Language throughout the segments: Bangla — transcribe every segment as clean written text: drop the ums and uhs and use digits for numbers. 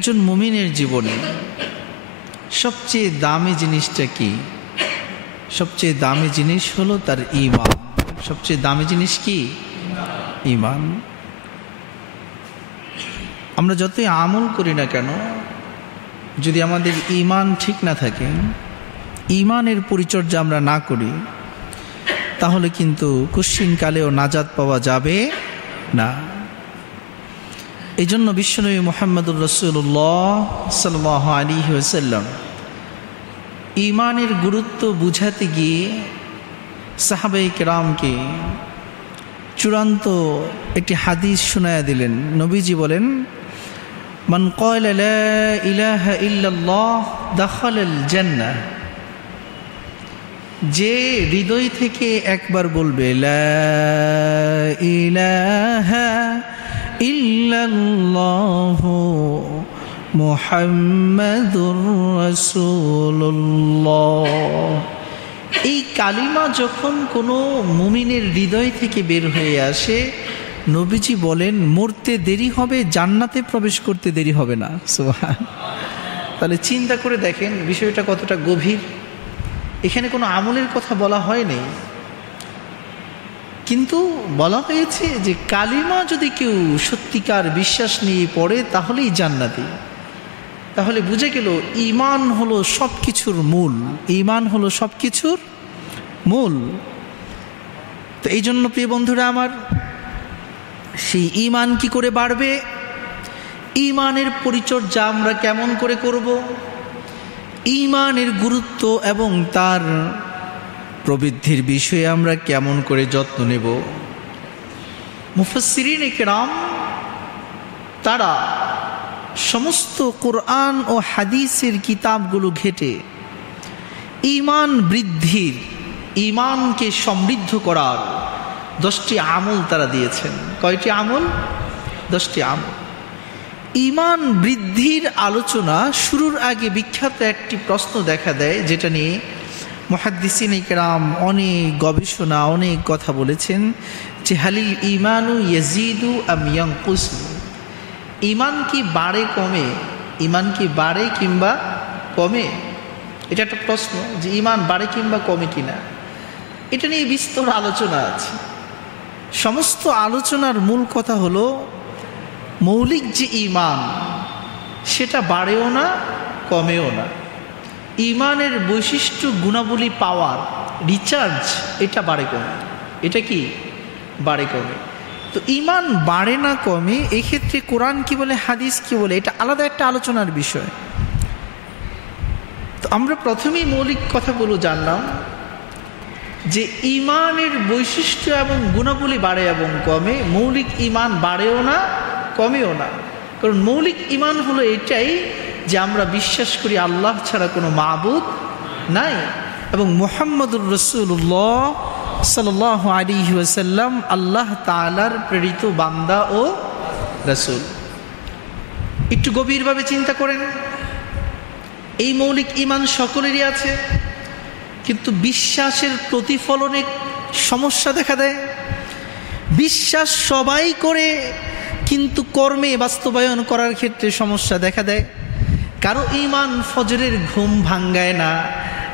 একজন মুমিনের জীবনে সবচেয়ে দামি জিনিসটা কি? সবচেয়ে দামি জিনিস হলো তার ঈমান। সবচেয়ে দামি জিনিস কি? ঈমান। আমরা যতই আমল করি না কেন, যদি আমাদের ঈমান ঠিক না থাকে, ঈমানের পরিচর্যা আমরা না করি, তাহলে কিন্তু কশ্চিনকালেও নাজাত পাওয়া যাবে না। এই জন্য বিশ্বনবী মুহাম্মদুর রাসূলুল্লাহ সাল্লাল্লাহু আলাইহি ওয়াসাল্লাম ঈমানের গুরুত্ব বুঝাতে গিয়ে সাহাবায়ে কেরামকে চূড়ান্ত একটি হাদিস শোনায়া দিলেন। নবীজি বলেন, মান ক্বালা লা ইলাহা ইল্লাল্লাহ দাখালাল জান্নাহ, যে হৃদয় থেকে একবার বলবে লা ইলাহা ইল্লাল্লাহু মুহাম্মাদুর রাসূলুল্লাহ, এই কালিমা যখন কোনো মুমিনের হৃদয় থেকে বের হয়ে আসে, নবীজি বলেন মরতে দেরি হবে, জান্নাতে প্রবেশ করতে দেরি হবে না। সুবহান। তাহলে চিন্তা করে দেখেন বিষয়টা কতটা গভীর। এখানে কোনো আমলের কথা বলা হয়নি, কিন্তু বলা হয়েছে যে কালিমা যদি কেউ সত্যিকার বিশ্বাস নিয়ে পড়ে তাহলেই জান্নাতি। তাহলে বুঝে গেল ঈমান হলো সব কিছুর মূল। ঈমান হলো সব কিছুর মূল। তো এই জন্য প্রিয় বন্ধুরা আমার, সেই ঈমান কি করে বাড়বে, ঈমানের পরিচর্যা আমরা কেমন করে করব, ঈমানের গুরুত্ব এবং তার প্রবৃদ্ধির বিষয়ে আমরা কেমন করে যত্ন নেব। মুফাসসিরিন কিরাম তারা সমস্ত কোরআন ও হাদিসের কিতাবগুলো ঘেটে ঈমান বৃদ্ধির, ঈমানকে সমৃদ্ধ করার 10টি আমল তারা দিয়েছেন। কয়টি আমল? 10টি আমল। ঈমান বৃদ্ধির আলোচনা শুরুর আগে বিখ্যাত একটি প্রশ্ন দেখা দেয়, যেটা নিয়ে মুহাদ্দিসিন কিরাম অনেক গবেষণা, অনেক কথা বলেছেন, যে হালিল ঈমানু ইয়াজিদু আম ইয়ানকুসু, ঈমান কি বাড়ে কমে? ঈমান কি বাড়ে কিংবা কমে? এটা একটা প্রশ্ন, যে ঈমান বাড়ে কিংবা কমে কিনা। এটা নিয়ে বিস্তর আলোচনা আছে। সমস্ত আলোচনার মূল কথা হলো মৌলিক যে ঈমান, সেটা বাড়েও না কমেও না। ঈমানের বৈশিষ্ট্য গুণাবলী পাওয়ার রিচার্জ, এটা বাড়ে কমে। এটা কি বাড়ে কমে? তো ঈমান বাড়ে না কমে, এক্ষেত্রে কোরআন কি বলে, হাদিস কি বলে, এটা আলাদা একটা আলোচনার বিষয়। তো আমরা প্রথমেই মৌলিক কথাগুলো জানলাম যে ঈমানের বৈশিষ্ট্য এবং গুণাবলী বাড়ে এবং কমে। মৌলিক ঈমান বাড়েও না কমেও না, কারণ মৌলিক ঈমান হলো এটাই যে আমরা বিশ্বাস করি আল্লাহ ছাড়া কোনো মাবুদ নাই এবং মুহাম্মদুর রাসূলুল্লাহ সাল্লাল্লাহু আলাইহি ওয়াসাল্লাম আল্লাহ তাআলার প্রেরিত বান্দা ও রাসূল। একটু গভীরভাবে চিন্তা করেন, এই মৌলিক ঈমান সকলেরই আছে, কিন্তু বিশ্বাসের প্রতিফলনে সমস্যা দেখা দেয়। বিশ্বাস সবাই করে, কিন্তু কর্মে বাস্তবায়ন করার ক্ষেত্রে সমস্যা দেখা দেয়। কারো ঈমান ফজরের ঘুম ভাঙ্গায় না,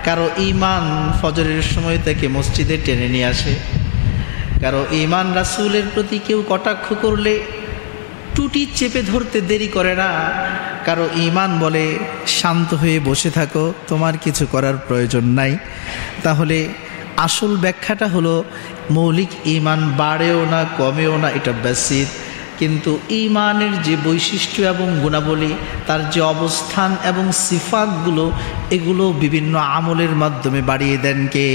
কারো ঈমান ফজরের সময় থেকে মসজিদে টেনে নিয়ে আসে, কারো ঈমান রাসূলের প্রতি কেউ কটাক্ষ করলে টুটি চেপে ধরতে দেরি করে না, কারো ঈমান বলে শান্ত হয়ে বসে থাকো, তোমার কিছু করার প্রয়োজন নাই। তাহলে আসল ব্যাখ্যাটা হলো মৌলিক ঈমান বাড়েও না কমেও না, এটা বাসিত। কিন্তু ঈমানের যে বৈশিষ্ট্য এবং গুণাবলী, তার যে অবস্থান এবং সিফাতগুলো, এগুলো বিভিন্ন আমলের মাধ্যমে বাড়িয়ে দেন কে?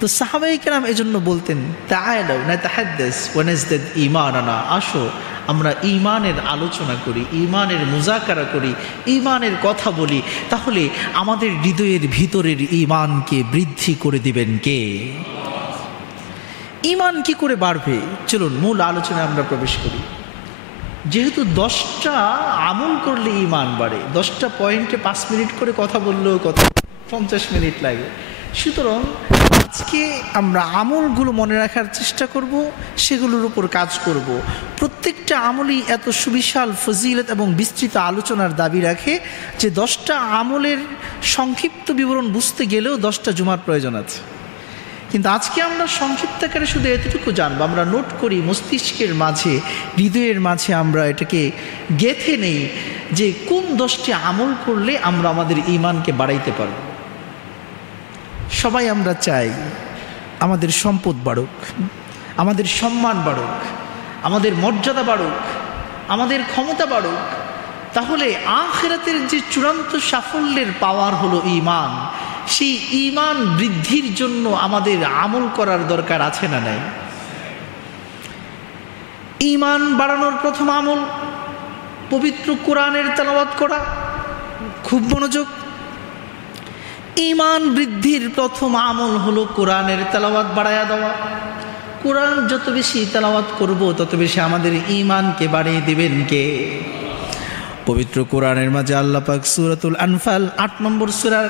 তো সাহাবায়ে কেরাম এজন্য বলতেন, তাআলাউ নাতাহাদ্দাস ওয়া নাজদাদ ঈমানানা, আসো আমরা ঈমানের আলোচনা করি, ঈমানের মুযাকারা করি, ঈমানের কথা বলি। তাহলে আমাদের হৃদয়ের ভিতরের ঈমানকে বৃদ্ধি করে দিবেন কে? ঈমান কি করে বাড়বে? চলুন মূল আলোচনায় আমরা প্রবেশ করি। যেহেতু 10টা আমল করলে ঈমান বাড়ে, 10টা পয়েন্টে 5 মিনিট করে কথা বললেও 50 মিনিট লাগে, সুতরাং আজকে আমরা আমলগুলো মনে রাখার চেষ্টা করব, সেগুলোর উপর কাজ করব। প্রত্যেকটা আমলই এত সুবিশাল ফজিলত এবং বিস্তৃত আলোচনার দাবি রাখে যে 10টা আমলের সংক্ষিপ্ত বিবরণ বুঝতে গেলেও 10টা জুমার প্রয়োজন আছে। কিন্তু আজকে আমরা সংক্ষিপ্ত আকারে শুধু এতটুকু জানবো, আমরা নোট করি মস্তিষ্কের মাঝে, হৃদয়ের মাঝে আমরা এটাকে গেঁথে নেই যে কোন 10টি আমল করলে আমরা আমাদের ঈমানকে বাড়াইতে পারব। সবাই আমরা চাই আমাদের সম্পদ বাড়ুক, আমাদের সম্মান বাড়ুক, আমাদের মর্যাদা বাড়ুক, আমাদের ক্ষমতা বাড়ুক। তাহলে আখিরাতের যে চূড়ান্ত সাফল্যের পাওয়ার হলো ঈমান, সেই ঈমান বৃদ্ধির জন্য আমাদের আমল করার দরকার আছে না নাই? ঈমান বাড়ানোর প্রথম আমল পবিত্র কোরআনের তেলাওয়াত করা। খুব মনোযোগ। ঈমান বৃদ্ধির প্রথম আমল হলো কোরআনের তেলাওয়াত বাড়ায়া দেওয়া। কোরআন যত বেশি তেলাওয়াত করব তত বেশি আমাদের ঈমানকে বাড়িয়ে দিবেন কে? পবিত্র কোরআনের মাঝে আল্লাহ পাক সূরাতুল আনফাল 8 নম্বর সূরার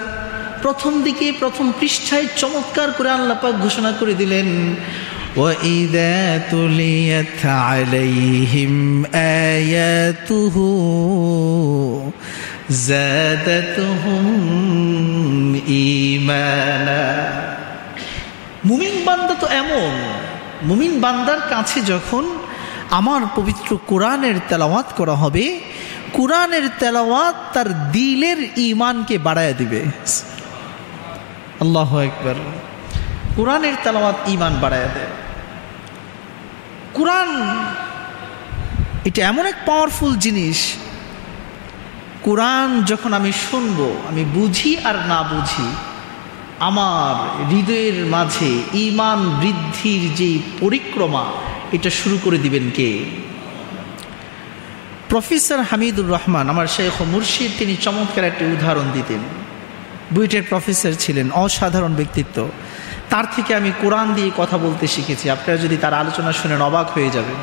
প্রথম দিকে প্রথম পৃষ্ঠায় চমৎকার করে আল্লাহ পাক ঘোষণা করে দিলেন, وَإِذَا تُلِيَتْ عَلَيْهِمْ آيَاتُهُ زَادَتْهُمْ ঈমানা। মুমিন বান্দা তো এমন, মুমিন বান্দার কাছে যখন আমার পবিত্র কোরআনের তেলাওয়াত করা হবে, কোরআনের তেলাওয়াত তার দিলের ঈমানকে বাড়ায় দিবে। আল্লাহু আকবার। কোরআনের তেলাওয়াত ঈমান বাড়ায় দেয়। কোরআন এটা এমন এক পাওয়ারফুল জিনিস, কোরআন যখন আমি শুনবো, আমি বুঝি আর না বুঝি, আমার হৃদয়ের মাঝে ঈমান বৃদ্ধির যে পরিক্রমা, এটা শুরু করে দিবেন কে? প্রফেসর হামিদুর রহমান, আমার শেখ ও মুর্শিদ, তিনি চমৎকার একটি উদাহরণ দিতেন। বুয়েটের প্রফেসর ছিলেন, অসাধারণ ব্যক্তিত্ব। তার থেকে আমি কোরআন দিয়ে কথা বলতে শিখেছি। আপনারা যদি তার আলোচনা শুনেন অবাক হয়ে যাবেন,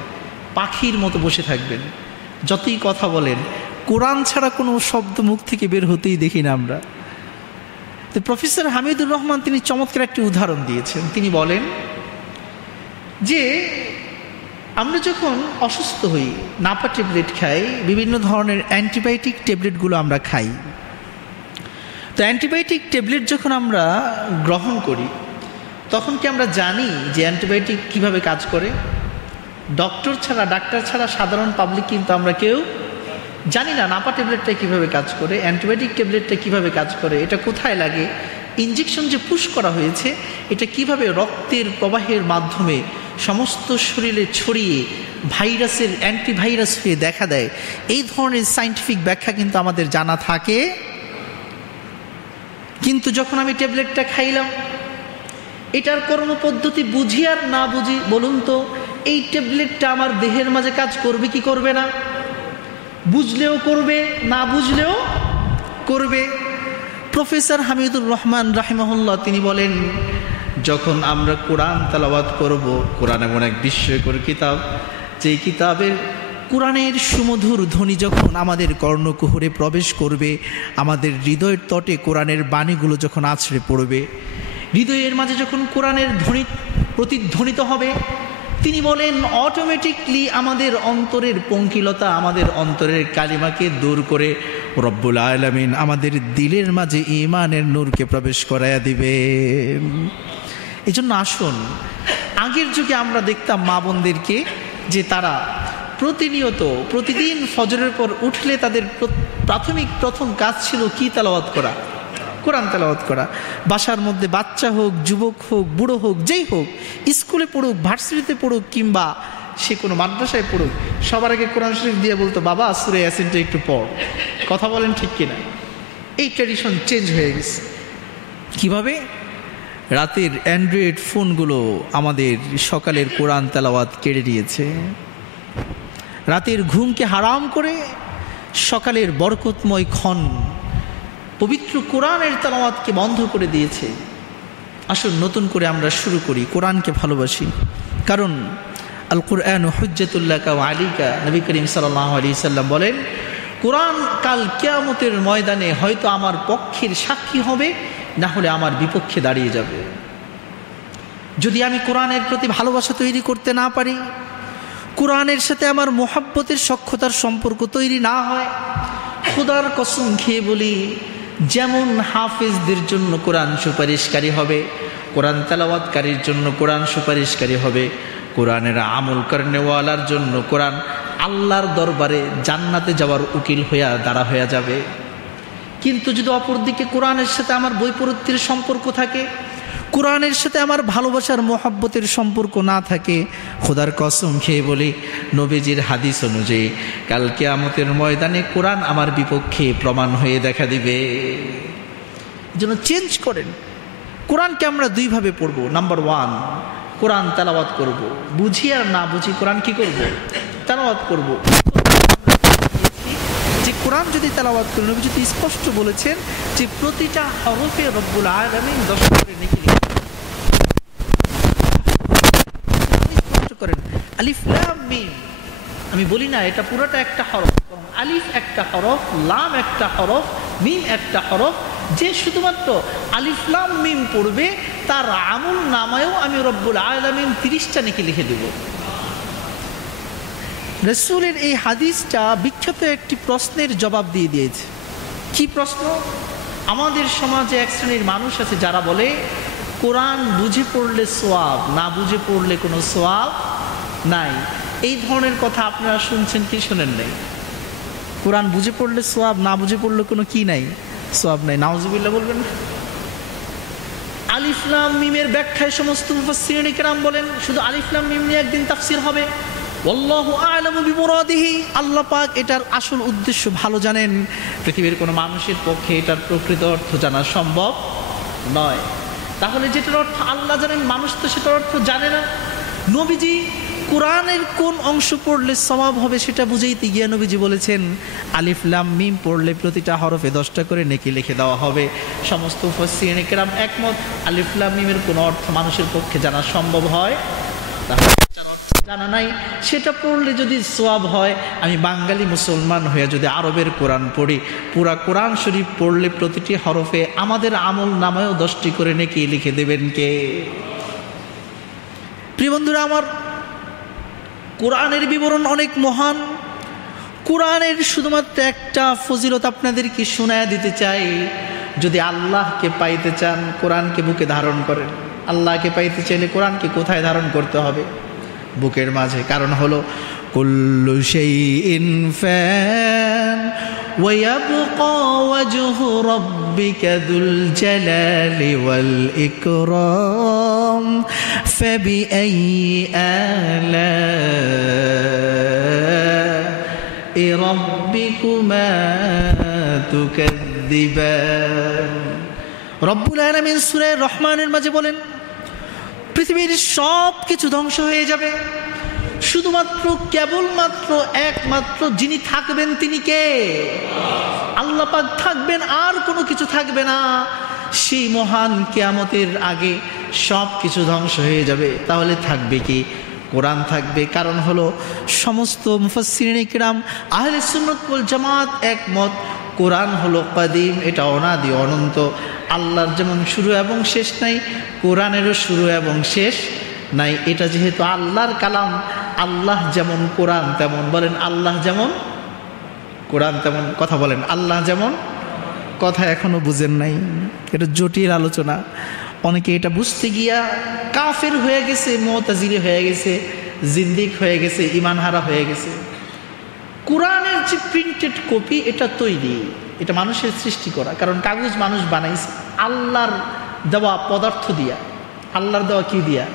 পাখির মতো বসে থাকবেন। যতই কথা বলেন, কোরআন ছাড়া কোনো শব্দ মুখ থেকে বের হতেই দেখি না আমরা। তো প্রফেসর হামিদুর রহমান তিনি চমৎকার একটি উদাহরণ দিয়েছেন। তিনি বলেন যে আমরা যখন অসুস্থ হই, নাপা ট্যাবলেট খাই, বিভিন্ন ধরনের অ্যান্টিবায়োটিক ট্যাবলেটগুলো আমরা খাই। তো অ্যান্টিবায়োটিক ট্যাবলেট যখন আমরা গ্রহণ করি, তখন কি আমরা জানি যে অ্যান্টিবায়োটিক কিভাবে কাজ করে? ডাক্তার ছাড়া সাধারণ পাবলিক কিন্তু আমরা কেউ জানি না নাপা ট্যাবলেটটা কীভাবে কাজ করে, অ্যান্টিবায়োটিক ট্যাবলেটটা কীভাবে কাজ করে, এটা কোথায় লাগে, ইঞ্জেকশন যে পুশ করা হয়েছে এটা কিভাবে রক্তের প্রবাহের মাধ্যমে সমস্ত শরীরে ছড়িয়ে ভাইরাসের অ্যান্টিভাইরাস হয়ে দেখা দেয়। এই ধরনের সায়েন্টিফিক ব্যাখ্যা কিন্তু আমাদের জানা থাকে। কিন্তু যখন আমি ট্যাবলেটটা খাইলাম, এটার কর্মপদ্ধতি বুঝি আর না বুঝি, বলুন তো এই ট্যাবলেটটা আমার দেহের মাঝে কাজ করবে কি করবে না? বুঝলেও করবে, না বুঝলেও করবে। প্রফেসর হামিদুর রহমান রাহিমাহুল্লাহ তিনি বলেন, যখন আমরা কোরআন তেলাওয়াত করব, কোরআন এমন এক বিস্ময়কর কিতাব, যেই কিতাবের কোরআনের সুমধুর ধ্বনি যখন আমাদের কর্ণকুহরে প্রবেশ করবে, আমাদের হৃদয়ের তটে কোরআনের বাণীগুলো যখন আছড়ে পড়বে, হৃদয়ের মাঝে যখন কোরআনের ধ্বনি প্রতিধ্বনিত হবে, তিনি বলেন অটোমেটিকলি আমাদের অন্তরের পঙ্কিলতা, আমাদের অন্তরের কালিমাকে দূর করে রব্বুল আলামিন আমাদের দিলের মাঝে ঈমানের নূরকে প্রবেশ করাইয়া দিবে। এই জন্য আসুন, আগের যুগে আমরা দেখতাম মা বোনদেরকে যে তারা প্রতিদিন ফজরের পর উঠলে তাদের প্রথম কাজ ছিল কি? তেলাওয়াত করা, কোরআন তেলাওয়াত করা। বাসার মধ্যে বাচ্চা হোক, যুবক হোক, বুড়ো হোক, যেই হোক, স্কুলে পড়ুক, ভার্সিটিতে পড়ুক, কিংবা সে কোনো মাদ্রাসায় পড়ুক, সবার আগে কোরআন শরীফ দিয়ে বলতো, বাবা সূরা ইয়াসিনটা একটু পড়। কথা বলেন ঠিক কিনা? এই ট্র্যাডিশন চেঞ্জ হয়ে গেছে। কিভাবে? রাতের অ্যান্ড্রয়েড ফোনগুলো আমাদের সকালের কোরআন তেলাওয়াত কেড়ে নিয়েছে। রাতের ঘুমকে হারাম করে সকালের বরকতময় ক্ষণ পবিত্র কোরআনের তেলাওয়াতকে বন্ধ করে দিয়েছে। আসুন নতুন করে আমরা শুরু করি, কোরআনকে ভালোবাসি। কারণ আল কুরআন হুজ্জাতুল লাকা ওয়া আলাইকা, নবী করিম সাল্লাল্লাহু আলাইহি সাল্লাম বলেন, কোরআন কাল কিয়ামতের ময়দানে হয়তো আমার পক্ষের সাক্ষী হবে, না হলে আমার বিপক্ষে দাঁড়িয়ে যাবে। যদি আমি কোরআনের প্রতি ভালোবাসা তৈরি করতে না পারি, কোরআনের সাথে আমার মোহাব্বতের সখ্যতার সম্পর্ক তৈরি না হয়, খোদার কসম খেয়ে বলি, যেমন হাফেজদের জন্য কোরআন সুপারিশকারী হবে, কোরআন তেলাওয়াতকারীর জন্য কোরআন সুপারিশকারী হবে, কোরআনের আমল করনেওয়ালার জন্য কোরআন আল্লাহর দরবারে জান্নাতে যাওয়ার উকিল হইয়া দাঁড়া হইয়া যাবে। কিন্তু যদি অপরদিকে কোরআনের সাথে আমার বৈপরীত্যের সম্পর্ক থাকে, কোরআনের সাথে আমার ভালোবাসার মোহাব্বতের সম্পর্ক না থাকে, খোদার কসম খেয়ে বলি, নবীজির হাদিস অনুযায়ী কাল কিয়ামতের ময়দানে কোরআন আমার বিপক্ষে প্রমাণ হয়ে দেখা দিবে। যেন চেঞ্জ করেন। কোরআনকে আমরা দুইভাবে পড়বো। নাম্বার 1, কোরআন তেলাওয়াত করব, বুঝি আর না বুঝি কোরআন কি করব? তেলাওয়াত করব। যে কোরআন যদি তেলাওয়াত করি, নবী যদি স্পষ্ট বলেছেন যে প্রতিটা হরফে রব্বুল আলামিন 10 করে নেকি করেন। আলিফ লাম মিম, আমি বলি না এটা পুরোটা একটা হরফ, আলিফ একটা হরফ, লাম একটা হরফ, মিম একটা হরফ। যে শুধুমাত্র আলিফ লাম মিম পড়বে তার আমল নামায়ও আমি রব্বুল আলামিন 30টা নেকি লিখে দেব। রাসূলের এই হাদিসটা বিখ্যাত একটি প্রশ্নের জবাব দিয়ে দিয়েছে। কি প্রশ্ন? আমাদের সমাজে এক শ্রেণীর মানুষ আছে যারা বলে কোরআন বুঝে পড়লে সওয়াব, না বুঝে পড়লে কোনো সওয়াব নাই। এই ধরনের কথা আপনারা শুনছেন কি শোনেন নাই? কোরআন বুঝে পড়লে সওয়াব, না বুঝে পড়লে কোনো কি নাই, সওয়াব নাই। নাউজুবিল্লাহ বলবেন না। আলিফ লাম মিমের ব্যাখ্যায় সমস্ত মুফাসসিরিন কিরাম বলেন শুধু আলিফ লাম মিম নিয়ে একদিন তাফসীর হবে। আল্লাহু আ'লামু বিমুরাদিহি, আল্লাহ পাক এটার আসল উদ্দেশ্য ভালো জানেন। পৃথিবীর কোনো মানুষের পক্ষে এটার প্রকৃত অর্থ জানা সম্ভব নয়। তাহলে যেটার অর্থ আল্লাহ জানেন, মানুষ তো সেটার অর্থ জানে না। নবীজি কোরআনের কোন অংশ পড়লে সওয়াব হবে সেটা বুঝাইতে গিয়ে নবীজি বলেছেন আলিফ লাম মিম পড়লে প্রতিটা হরফে 10টা করে নেকি লিখে দেওয়া হবে। সমস্ত মুফাসসিরিন কিরাম একমত, আলিফ লাম মিমের কোনো অর্থ মানুষের পক্ষে জানা সম্ভব হয়, তাহলে জানা নাই সেটা পড়লে যদি সওয়াব হয়, আমি বাঙালি মুসলমান হয়ে যদি আরবের কোরআন পড়ি, পুরা কোরআন শরীফ পড়লে প্রতিটি হরফে আমাদের আমল নামায়ও 10টি করে নেকি লিখে দেবেন কে? প্রিয় বন্ধুরা আমার, কোরআনের বিবরণ অনেক মহান। কোরআনের শুধুমাত্র একটা ফজিলত আপনাদেরকে শোনায় দিতে চাই। যদি আল্লাহকে পাইতে চান কোরআনকে বুকে ধারণ করেন। আল্লাহকে পাইতে চাইলে কোরআনকে কোথায় ধারণ করতে হবে? বুকের মাঝে। কারণ হলো কুল্লু শাইইন ফান ওয়া ইয়াবকা ওয়াজহু রাব্বিকা যুল জালালি ওয়াল ইকরাম ফাবিআইয়ি আলা'i রাব্বিকুমা তুকাযযিবান। রব্বুল আলামিন সূরা রহমানের মাঝে বলেন পৃথিবীর সব কিছু ধ্বংস হয়ে যাবে, শুধুমাত্র কেবলমাত্র একমাত্র যিনি থাকবেন তিনি কে? আল্লাহ পাক থাকবেন, আর কোনো কিছু থাকবে না। সেই মহান কিয়ামতের আগে সব কিছু ধ্বংস হয়ে যাবে। তাহলে থাকবে কি? কোরআন থাকবে। কারণ হলো সমস্ত মুফাসসিরিন কিরাম আহলে সুন্নাত ওয়াল জামাত একমত, কোরআন হলো কাদিম, এটা অনাদি অনন্ত। আল্লাহর যেমন শুরু এবং শেষ নাই, কোরআনেরও শুরু এবং শেষ নাই। এটা যেহেতু আল্লাহর কালাম, আল্লাহ যেমন কোরআন তেমন। বলেন আল্লাহ যেমন কোরআন তেমন। কথা বলেন আল্লাহ যেমন। কথা এখনো বুঝেন নাই, এটা জটিল আলোচনা। অনেকে এটা বুঝতে গিয়া কাফের হয়ে গেছে, মুতাজিলি হয়ে গেছে, জিন্দিক হয়ে গেছে, ঈমানহারা হয়ে গেছে। কোরআনের যে প্রিন্টেড কপি এটা তৈরি, এটা মানুষের সৃষ্টি করা। কারণ কাগজ মানুষ বানাইছে আল্লাহর দেওয়া পদার্থ দিয়া। আল্লাহর দেওয়া কি দিয়া?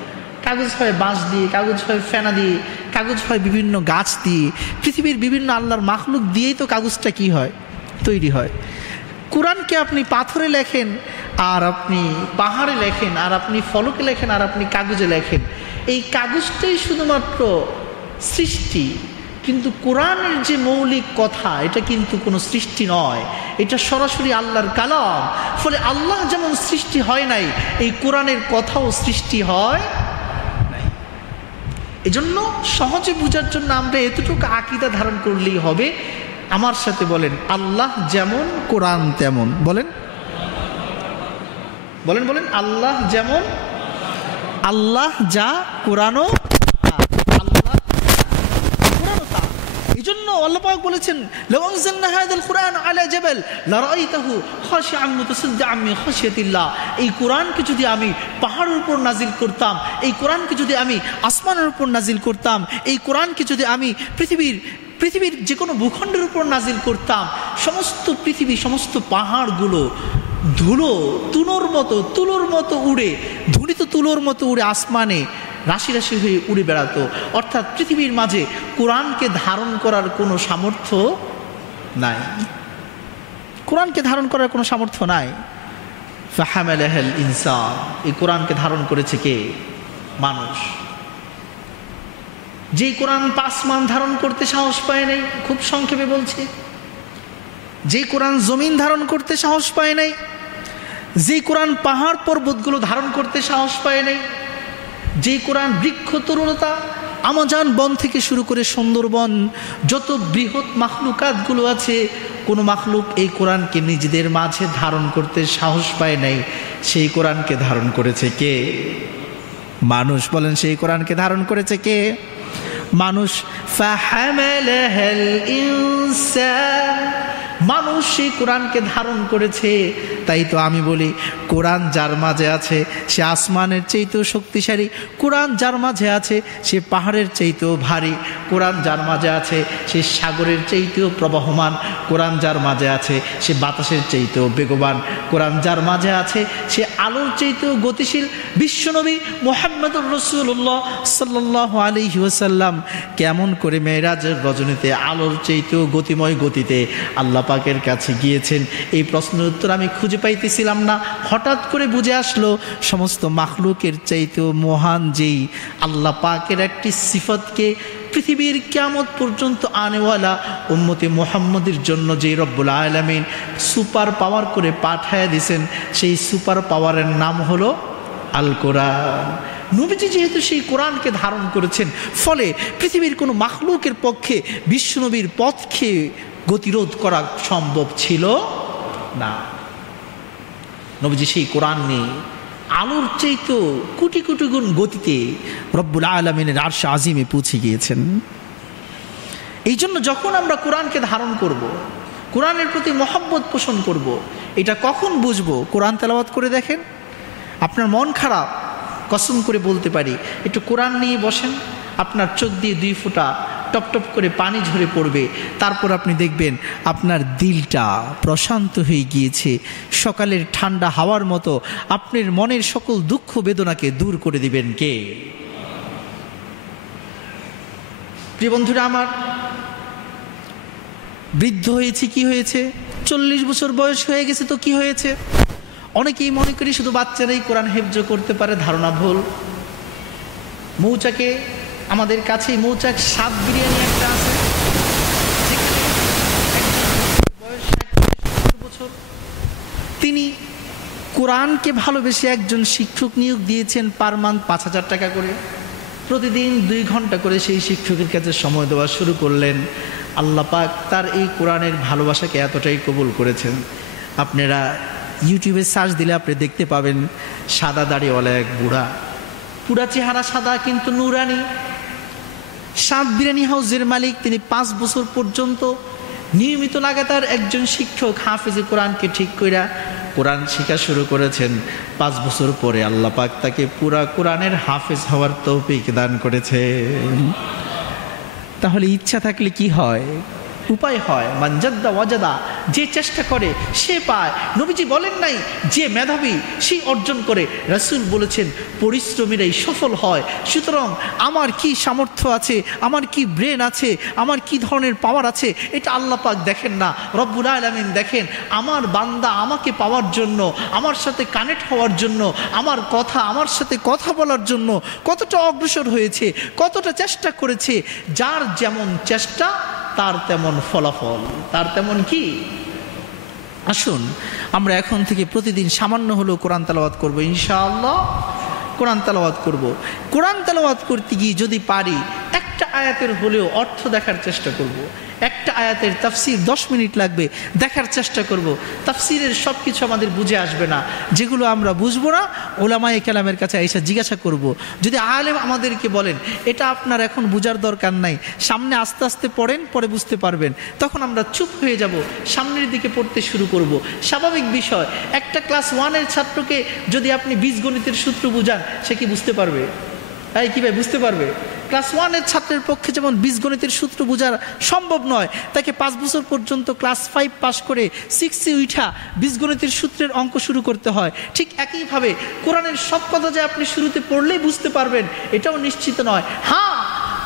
কাগজ হয় বাঁশ দিয়ে, কাগজ হয় ফেনা দিয়ে, কাগজ হয় বিভিন্ন গাছ দিয়ে। পৃথিবীর বিভিন্ন আল্লাহর মাখলুক দিয়েই তো কাগজটা কি হয়? তৈরি হয়। কোরআনকে আপনি পাথরে লেখেন, আর আপনি পাহাড়ে লেখেন, আর আপনি ফলকে লেখেন, আর আপনি কাগজে লেখেন, এই কাগজটাই শুধুমাত্র সৃষ্টি। কিন্তু কোরআনের যে মৌলিক কথা এটা কিন্তু কোনো সৃষ্টি নয়, এটা সরাসরি আল্লাহর কালাম। ফলে আল্লাহ যেমন সৃষ্টি হয় নাই, এই কোরআনের কথাও সৃষ্টি হয় নাই। এজন্য সহজে বোঝার জন্য আমরা এতটুকু আকীদা ধারণ করলেই হবে। আমার সাথে বলেন আল্লাহ যেমন কোরআন তেমন। বলেন বলেন বলেন আল্লাহ যেমন, আল্লাহ যা, কোরআনও তা। আল্লাহ কোরআনও তা। এই জন্য আল্লাহ পাক বলেছেন, লাউ আনজালনা হাযাল কুরআন আলা জাবাল লারাআইতাহু খাশিআন মুতাসাদ্দিআন মিন খাশিয়াতিল্লাহ। এই কোরআনকে যদি আমি পাহাড়ের উপর নাজিল করতাম, এই কোরআনকে যদি আমি আসমানের উপর নাজিল করতাম, এই কোরআনকে যদি আমি পৃথিবীর যে কোনো ভূখণ্ডের উপর নাজিল করতাম, সমস্ত পৃথিবী, সমস্ত পাহাড়গুলো তুলোর মতো উড়ে, ধুলিত তুলোর মতো উড়ে আসমানে রাশি রাশি হয়ে উড়ে বেড়াতো। অর্থাৎ পৃথিবীর মাঝে কোরআনকে ধারণ করার কোনো সামর্থ্য নাই, কোরআনকে ধারণ করার কোনো সামর্থ্য নাই। ফাহামালাহাল ইনসান, এই কোরআনকে ধারণ করেছে কে? মানুষ। যেই কোরআন আসমান ধারণ করতে সাহস পায় নাই, খুব সংক্ষেপে বলছি, যে কোরআন জমিন ধারণ করতে সাহস পায় নাই, যে কোরআন পাহাড় পর্বতগুলো ধারণ করতে সাহস পায় নাই, যে কোরআন বৃক্ষ তরুলতা, আমাজন বন থেকে শুরু করে সুন্দরবন, যত বৃহৎ মাখলুকাতগুলো আছে, কোনো মাখলুক এই কোরআনকে নিজেদের মাঝে ধারণ করতে সাহস পায় নাই। সেই কোরআনকে ধারণ করেছে কে? মানুষ। বলেন, সেই কোরআনকে ধারণ করেছে কে? মানুষ। ফাহামালাহাল ইনসান, মানুষ সেই কোরআনকে ধারণ করেছে। তাই তো আমি বলি, কোরআন যার মাঝে আছে সে আসমানের চাইতেও শক্তিশালী, কোরআন যার মাঝে আছে সে পাহাড়ের চাইতেও ভারী, কোরআন যার মাঝে আছে সে সাগরের চাইতেও প্রবাহমান, কোরআন যার মাঝে আছে সে বাতাসের চাইতেও বেগবান, কোরআন যার মাঝে আছে সে আলোর চাইতেও গতিশীল। বিশ্বনবী মুহাম্মদুর রাসূলুল্লাহ সাল্লাল্লাহু আলাইহি ওয়াসাল্লাম কেমন করে মেরাজের রজনীতে আলোর চাইতেও গতিময় গতিতে আল্লাহ পাকের কাছে গিয়েছেন, এই প্রশ্নের উত্তর আমি খুঁজে পাইতেছিলাম না। হঠাৎ করে বুঝে আসলো, সমস্ত মাখলুকের চাইতেও মহান যেই আল্লাহ পাকের একটি সিফতকে পৃথিবীর কিয়ামত পর্যন্ত আনেওয়ালা উম্মতে মুহাম্মদের জন্য যে রব্বুল আলামিন সুপার পাওয়ার করে পাঠায় দিয়েছেন, সেই সুপার পাওয়ারের নাম হলো আল কোরআন। নবীজি যেহেতু সেই কোরআনকে ধারণ করেছেন, ফলে পৃথিবীর কোনো মাখলুকের পক্ষে বিশ্বনবীর পথকে গতিরোধ করা সম্ভব ছিল না। নবীজি সেই কোরআন নিয়ে আলোর চাইতেও কোটি কোটি গুণ গতিতে রব্বুল আলামিনের আরশ আজিমে পৌঁছে গিয়েছেন। এই জন্য যখন আমরা কোরআনকে ধারণ করব, কোরআনের প্রতি মহব্বত পোষণ করব, এটা কখন বুঝবো? কোরআন তেলাওয়াত করে দেখেন। আপনার মন খারাপ, কসম করে বলতে পারি, একটু কোরআন নিয়ে বসেন, আপনার চোখ দিয়ে 2 ফোঁটা টপ টপ করে পানি ঝরে পড়বে। তারপর আপনি দেখবেন আপনার দিলটা প্রশান্ত হয়ে গিয়েছে, সকালের ঠান্ডা হাওয়ার মতো আপনার মনের সকল দুঃখ বেদনাকে দূর করে দিবেন কে? প্রিয় বন্ধুরা আমার, বৃদ্ধ হয়েছে, কি হয়েছে? 40 বছর বয়স হয়ে গেছে তো কি হয়েছে? অনেকেই মনে করি শুধু বাচ্চারাই কোরআন হেফজ করতে পারে, ধারণা ভুল। মৌচাকে আমাদের কাছে মৌচাক 7 বিরিয়ানি একটা আছে, বয়স 60 বছর, তিনি কোরআনকে ভালোবেসে একজন শিক্ষক নিয়োগ দিয়েছেন, পার মান্থ 5,000 টাকা করে। প্রতিদিন 2 ঘন্টা করে সেই শিক্ষকের কাছে সময় দেওয়া শুরু করলেন। আল্লাহ পাক তার এই কোরআনের ভালোবাসাকে এতটাই কবুল করেছেন, আপনারা ইউটিউবে সার্চ দিলে আপনি দেখতে পাবেন, সাদা দাড়িওয়ালা এক বুড়া, পুরা চেহারা সাদা কিন্তু নুরানি, 7 বিরিয়ানি হাউসের মালিক। তিনি 5 বছর পর্যন্ত নিয়মিত লাগাতার একজন শিক্ষক হাফেজে কোরআনকে ঠিক কইরা কোরআন শেখা শুরু করেছেন। 5 বছর পরে আল্লাহ পাক তাকে পুরা কোরআনের হাফেজ হওয়ার তৌফিক দান করেছে। তাহলে ইচ্ছা থাকলে কি হয়? উপায় হয়। মানজাদ্দা ওয়াজাদা, যে চেষ্টা করে সে পায়। নবীজি বলেন নাই যে মেধাবী সেই অর্জন করে, রাসূল বলেছেন পরিশ্রমীরাই সফল হয়। সুতরাং আমার কি সামর্থ্য আছে, আমার কি ব্রেন আছে, আমার কি ধরনের পাওয়ার আছে, এটা আল্লাহ পাক দেখেন না, রব্বুল আলামিন দেখেন। আমার বান্দা আমাকে পাওয়ার জন্য, আমার সাথে কানেক্ট হওয়ার জন্য, আমার সাথে কথা বলার জন্য কতটা অগ্রসর হয়েছে, কতটা চেষ্টা করেছে। যার যেমন চেষ্টা তার তেমন ফলাফল, তার তেমন কি। আসুন আমরা এখন থেকে প্রতিদিন সামান্য হলেও কোরআন তেলাওয়াত করব, ইনশাআল্লাহ কোরআন তেলাওয়াত করব। কোরআন তেলাওয়াত করতে গিয়ে যদি পারি, একটা একটা আয়াতের হলেও অর্থ দেখার চেষ্টা করব। একটা আয়াতের তাফসির 10 মিনিট লাগবে, দেখার চেষ্টা করব। তাফসিরের সব কিছু আমাদের বুঝে আসবে না, যেগুলো আমরা বুঝবো না ওলামায়ে কেরামের কাছে এসে জিজ্ঞাসা করব। যদি আলেম আমাদেরকে বলেন এটা আপনার এখন বুঝার দরকার নাই, সামনে আস্তে আস্তে পড়েন, পরে বুঝতে পারবেন, তখন আমরা চুপ হয়ে যাব, সামনের দিকে পড়তে শুরু করব। স্বাভাবিক বিষয়। একটা ক্লাস 1-এর ছাত্রকে যদি আপনি বীজগণিতের সূত্র বুঝান, সে কি বুঝতে পারবে? তাই কি ভাই, বুঝতে পারবে? ক্লাস 1-এর ছাত্রের পক্ষে যেমন বীজগণিতের সূত্র বোঝা সম্ভব নয়, তাকে 5 বছর পর্যন্ত ক্লাস 5 পাস করে 6-এ উঠা বীজগণিতের সূত্রের অঙ্ক শুরু করতে হয়। ঠিক একইভাবে কোরআনের সব কথা যে আপনি শুরুতে পড়লেই বুঝতে পারবেন এটাও নিশ্চিত নয়। হ্যাঁ,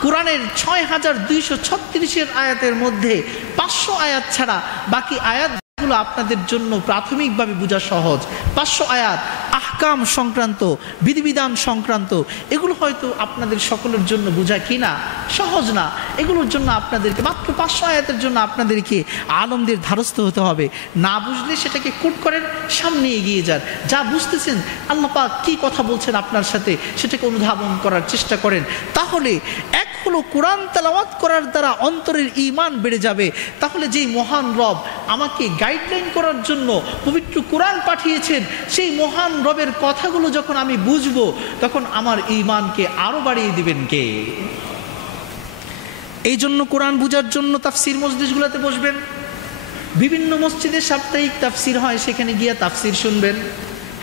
কোরআনের 6236 আয়াতের মধ্যে 500 আয়াত ছাড়া বাকি আয়াতগুলো আপনাদের জন্য প্রাথমিকভাবে বোঝা সহজ। 500 আয়াত আহকাম সংক্রান্ত, বিধিবিধান সংক্রান্ত, এগুলো হয়তো আপনাদের সকলের জন্য বোঝা কিনা সহজ না। এগুলোর জন্য আপনাদেরকে মাত্র 500 আয়াতের জন্য আপনাদেরকে আলেমদের ধারস্থ হতে হবে। না বুঝলে সেটাকে কোট করেন, সামনে এগিয়ে যান। যা বুঝতেছেন আল্লাহ পাক কি কথা বলছেন আপনার সাথে, সেটাকে অনুধাবন করার চেষ্টা করেন। তাহলে এক হলো কোরআন তেলাওয়াত করার দ্বারা অন্তরের ঈমান বেড়ে যাবে। তাহলে যেই মহান রব আমাকে গাইডলাইন করার জন্য পবিত্র কোরআন পাঠিয়েছেন, সেই মহান রবের কথাগুলো যখন আমি বুঝবো, তখন আমার ঈমানকে আরো বাড়িয়ে দিবেন কে? এই জন্য কোরআন বুঝার জন্য তাফসির মজলিসগুলোতে বসবেন। বিভিন্ন মসজিদে সাপ্তাহিক তাফসির হয়, সেখানে গিয়ে তাফসির শুনবেন।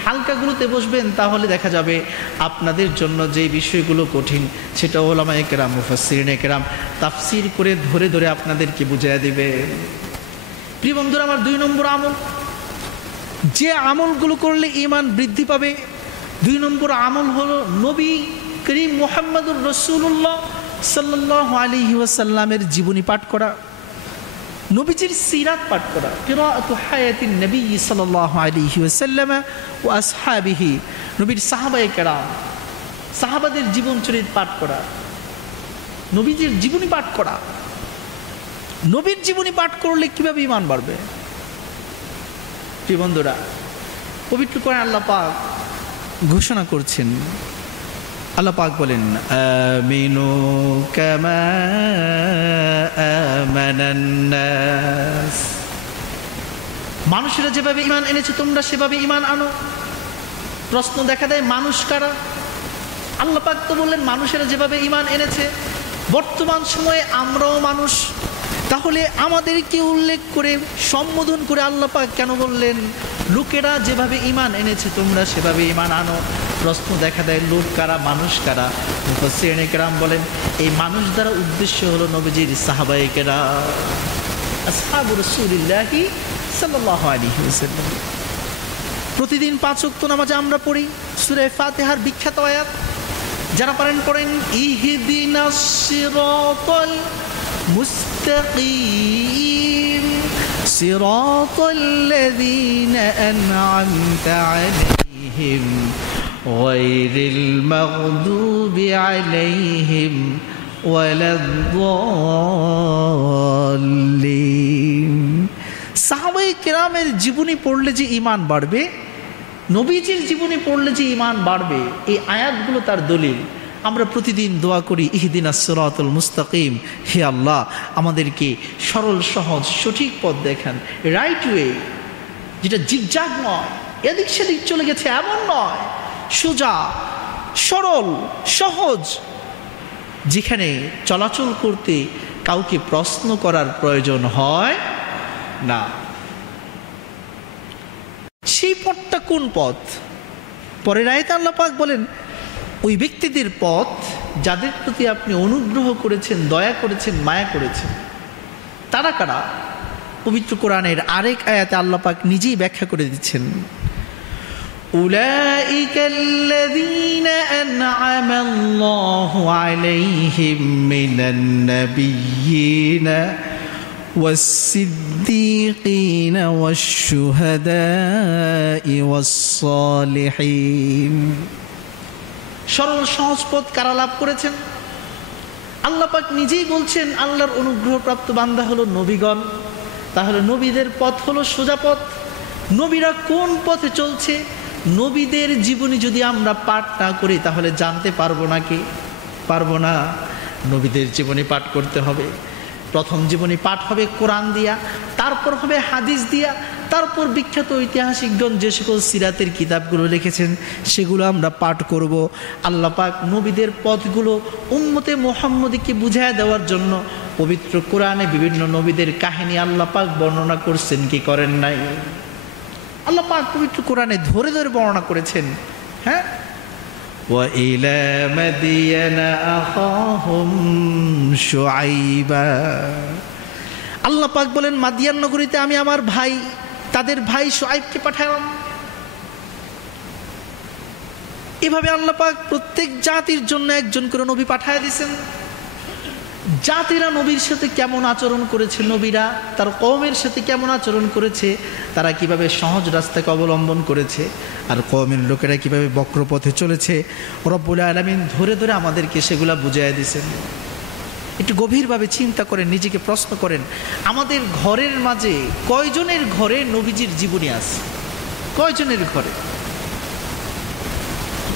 হালকাগুলোতে বসবেন, তাহলে দেখা যাবে আপনাদের জন্য যে বিষয়গুলো কঠিন সেটা উলামায়ে কেরাম, মুফাসসিরিনে কেরাম তাফসির করে ধরে ধরে আপনাদেরকে বুঝিয়ে দিবে। প্রিয় বন্ধুরা আমার, 2 নম্বর আমল, যে আমলগুলো করলে ঈমান বৃদ্ধি পাবে, 2 নম্বর আমল হলো নবী করিম মুহাম্মদুর রাসূলুল্লাহ সাল্লাল্লাহু আলাইহি ওয়াসাল্লামের জীবনী পাঠ করা, নবীজির সিরাত পাঠ করা। কিরাআতু হায়াতিন নবী সাল্লাল্লাহু আলাইহি ওয়াসাল্লাম ওয়া আসহাবিহি, নবীর সাহাবায়ে কেরাম, সাহাবাদের জীবন চরিত পাঠ করা, নবীজির জীবনী পাঠ করা। নবীর জীবনী পাঠ করলে কিভাবে ঈমান বাড়বে? প্রিয় বন্ধুরা, পবিত্র কোরআনে আল্লাহ পাক ঘোষণা করছেন, আল্লাহ পাক বলেন আমিনু কামা আমানান নাস, মানুষেরা যেভাবে ঈমান এনেছে তোমরা সেভাবে ঈমান আনো। প্রশ্ন দেখা দেয়, মানুষ কারা? আল্লাহ পাক তো বললেন মানুষেরা যেভাবে ঈমান এনেছে। বর্তমান সময়ে আমরাও মানুষ, তাহলে আমাদেরকে উল্লেখ করে সম্বোধন করে আল্লাহ পাক কেন বললেন লোকেরা যেভাবে ঈমান এনেছে তোমরা সেভাবে ঈমান আনো? প্রশ্ন দেখা দেয়, লোক কারা, মানুষ কারা? মুফাসসিরিনে কেরাম বলেন এই মানুষ দ্বারা উদ্দেশ্য হলো নবীজির সাহাবায়ে কেরাম, আসহাবু রাসূলিল্লাহি সাল্লাল্লাহু আলাইহি ওয়াসাল্লাম। প্রতিদিন 5 ওয়াক্ত নামাজে আমরা পড়ি সূরা ফাতিহার বিখ্যাত আয়াত, যারা পারেন পড়েন ইহদিনাস সিরাতাল মুস্তাকিম সিরাতাল্লাযীনা আন'আমতা আলাইহিম গায়রিল মাগদুবি আলাইহিম ওয়ালাদ-দাল্লিন। সাহাবায়ে কেরামের জীবনী পড়লে যে ঈমান বাড়বে, নবীজির জীবনী পড়লে যে ঈমান বাড়বে, এই আয়াতগুলো তার দলিল। আমরা প্রতিদিন দোয়া করি ইহদিনাস সিরাতাল মুস্তাকিম, হে আল্লাহ আমাদেরকে সরল সহজ সঠিক পথ দেখান, রাইট ওয়ে, যেটা জিগজাগ নয়, এদিক সেদিক চলে গেছে এমন নয়, সোজা সরল সহজ, যেখানে চলাচল করতে কাউকে প্রশ্ন করার প্রয়োজন হয় না। সেই পথটা কোন পথ? পরের আয়াতে আল্লাহ পাক বলেন ওই ব্যক্তিদের পথ যাদের প্রতি আপনি অনুগ্রহ করেছেন, দয়া করেছেন, মায়া করেছেন। তারা কারা? পবিত্র কোরআনের আরেক আয়াতে আল্লাহ পাক নিজেই ব্যাখ্যা করে দিচ্ছেন, উলাইকাল্লাযীনা আন'আমাল্লাহু আলাইহিম মিনান নাবিয়্যিনা والصديقين والشهداء والصالحين। সরল সহজ পথ কারা লাভ করেছেন? আল্লাহ পাক নিজেই বলছেন আল্লাহর অনুগ্রহপ্রাপ্ত বান্দা হলো নবীগণ। তাহলে নবীদের পথ হলো সোজা পথ। নবীরা কোন পথে চলছে? নবীদের জীবনী যদি আমরা পাঠ না করি তাহলে জানতে পারবো না কি? পারবো না। নবীদের জীবনী পাঠ করতে হবে। প্রথম জীবনী পাঠ হবে কোরআন দিয়া, তারপর হবে হাদিস দিয়া, তারপর বিখ্যাত ঐতিহাসিকগণ যে সকল সিরাতের কিতাবগুলো লিখেছেন সেগুলো আমরা পাঠ করব। আল্লাহ পাক নবীদের পথগুলো উম্মতে মুহাম্মদীকে বুঝায় দেওয়ার জন্য পবিত্র কোরআনে বিভিন্ন নবীদের কাহিনী আল্লাহ পাক বর্ণনা করছেন কি করেন নাই? আল্লাহ পাক পবিত্র কোরআনে ধরে ধরে বর্ণনা করেছেন। হ্যাঁ, وَإِلَى مَدْيَنَ أَخَاهُمْ شُعَيْبًا, আল্লাহ পাক বলেন মাদিয়ান নগরীতে আমি আমার ভাই, তাদের ভাই শুআয়বকে পাঠালাম। এভাবে আল্লাহ পাক প্রত্যেক জাতির জন্য একজন করে নবী পাঠায় দিয়েছেন। জাতিরা নবীর সাথে কেমন আচরণ করেছে, নবীরা তার কওমের সাথে কেমন আচরণ করেছে, তারা কিভাবে সহজ রাস্তাকে অবলম্বন করেছে, আর কওমের লোকেরা কিভাবে বক্রপথে চলেছে, রব্বুল আলামিন ধরে ধরে আমাদেরকে সেগুলা বুঝাইয়া দিয়েছেন। একটু গভীরভাবে চিন্তা করেন, নিজেকে প্রশ্ন করেন, আমাদের ঘরের মাঝে কয়জনের ঘরে নবীজির জীবনী আছে? কয়জনের ঘরে?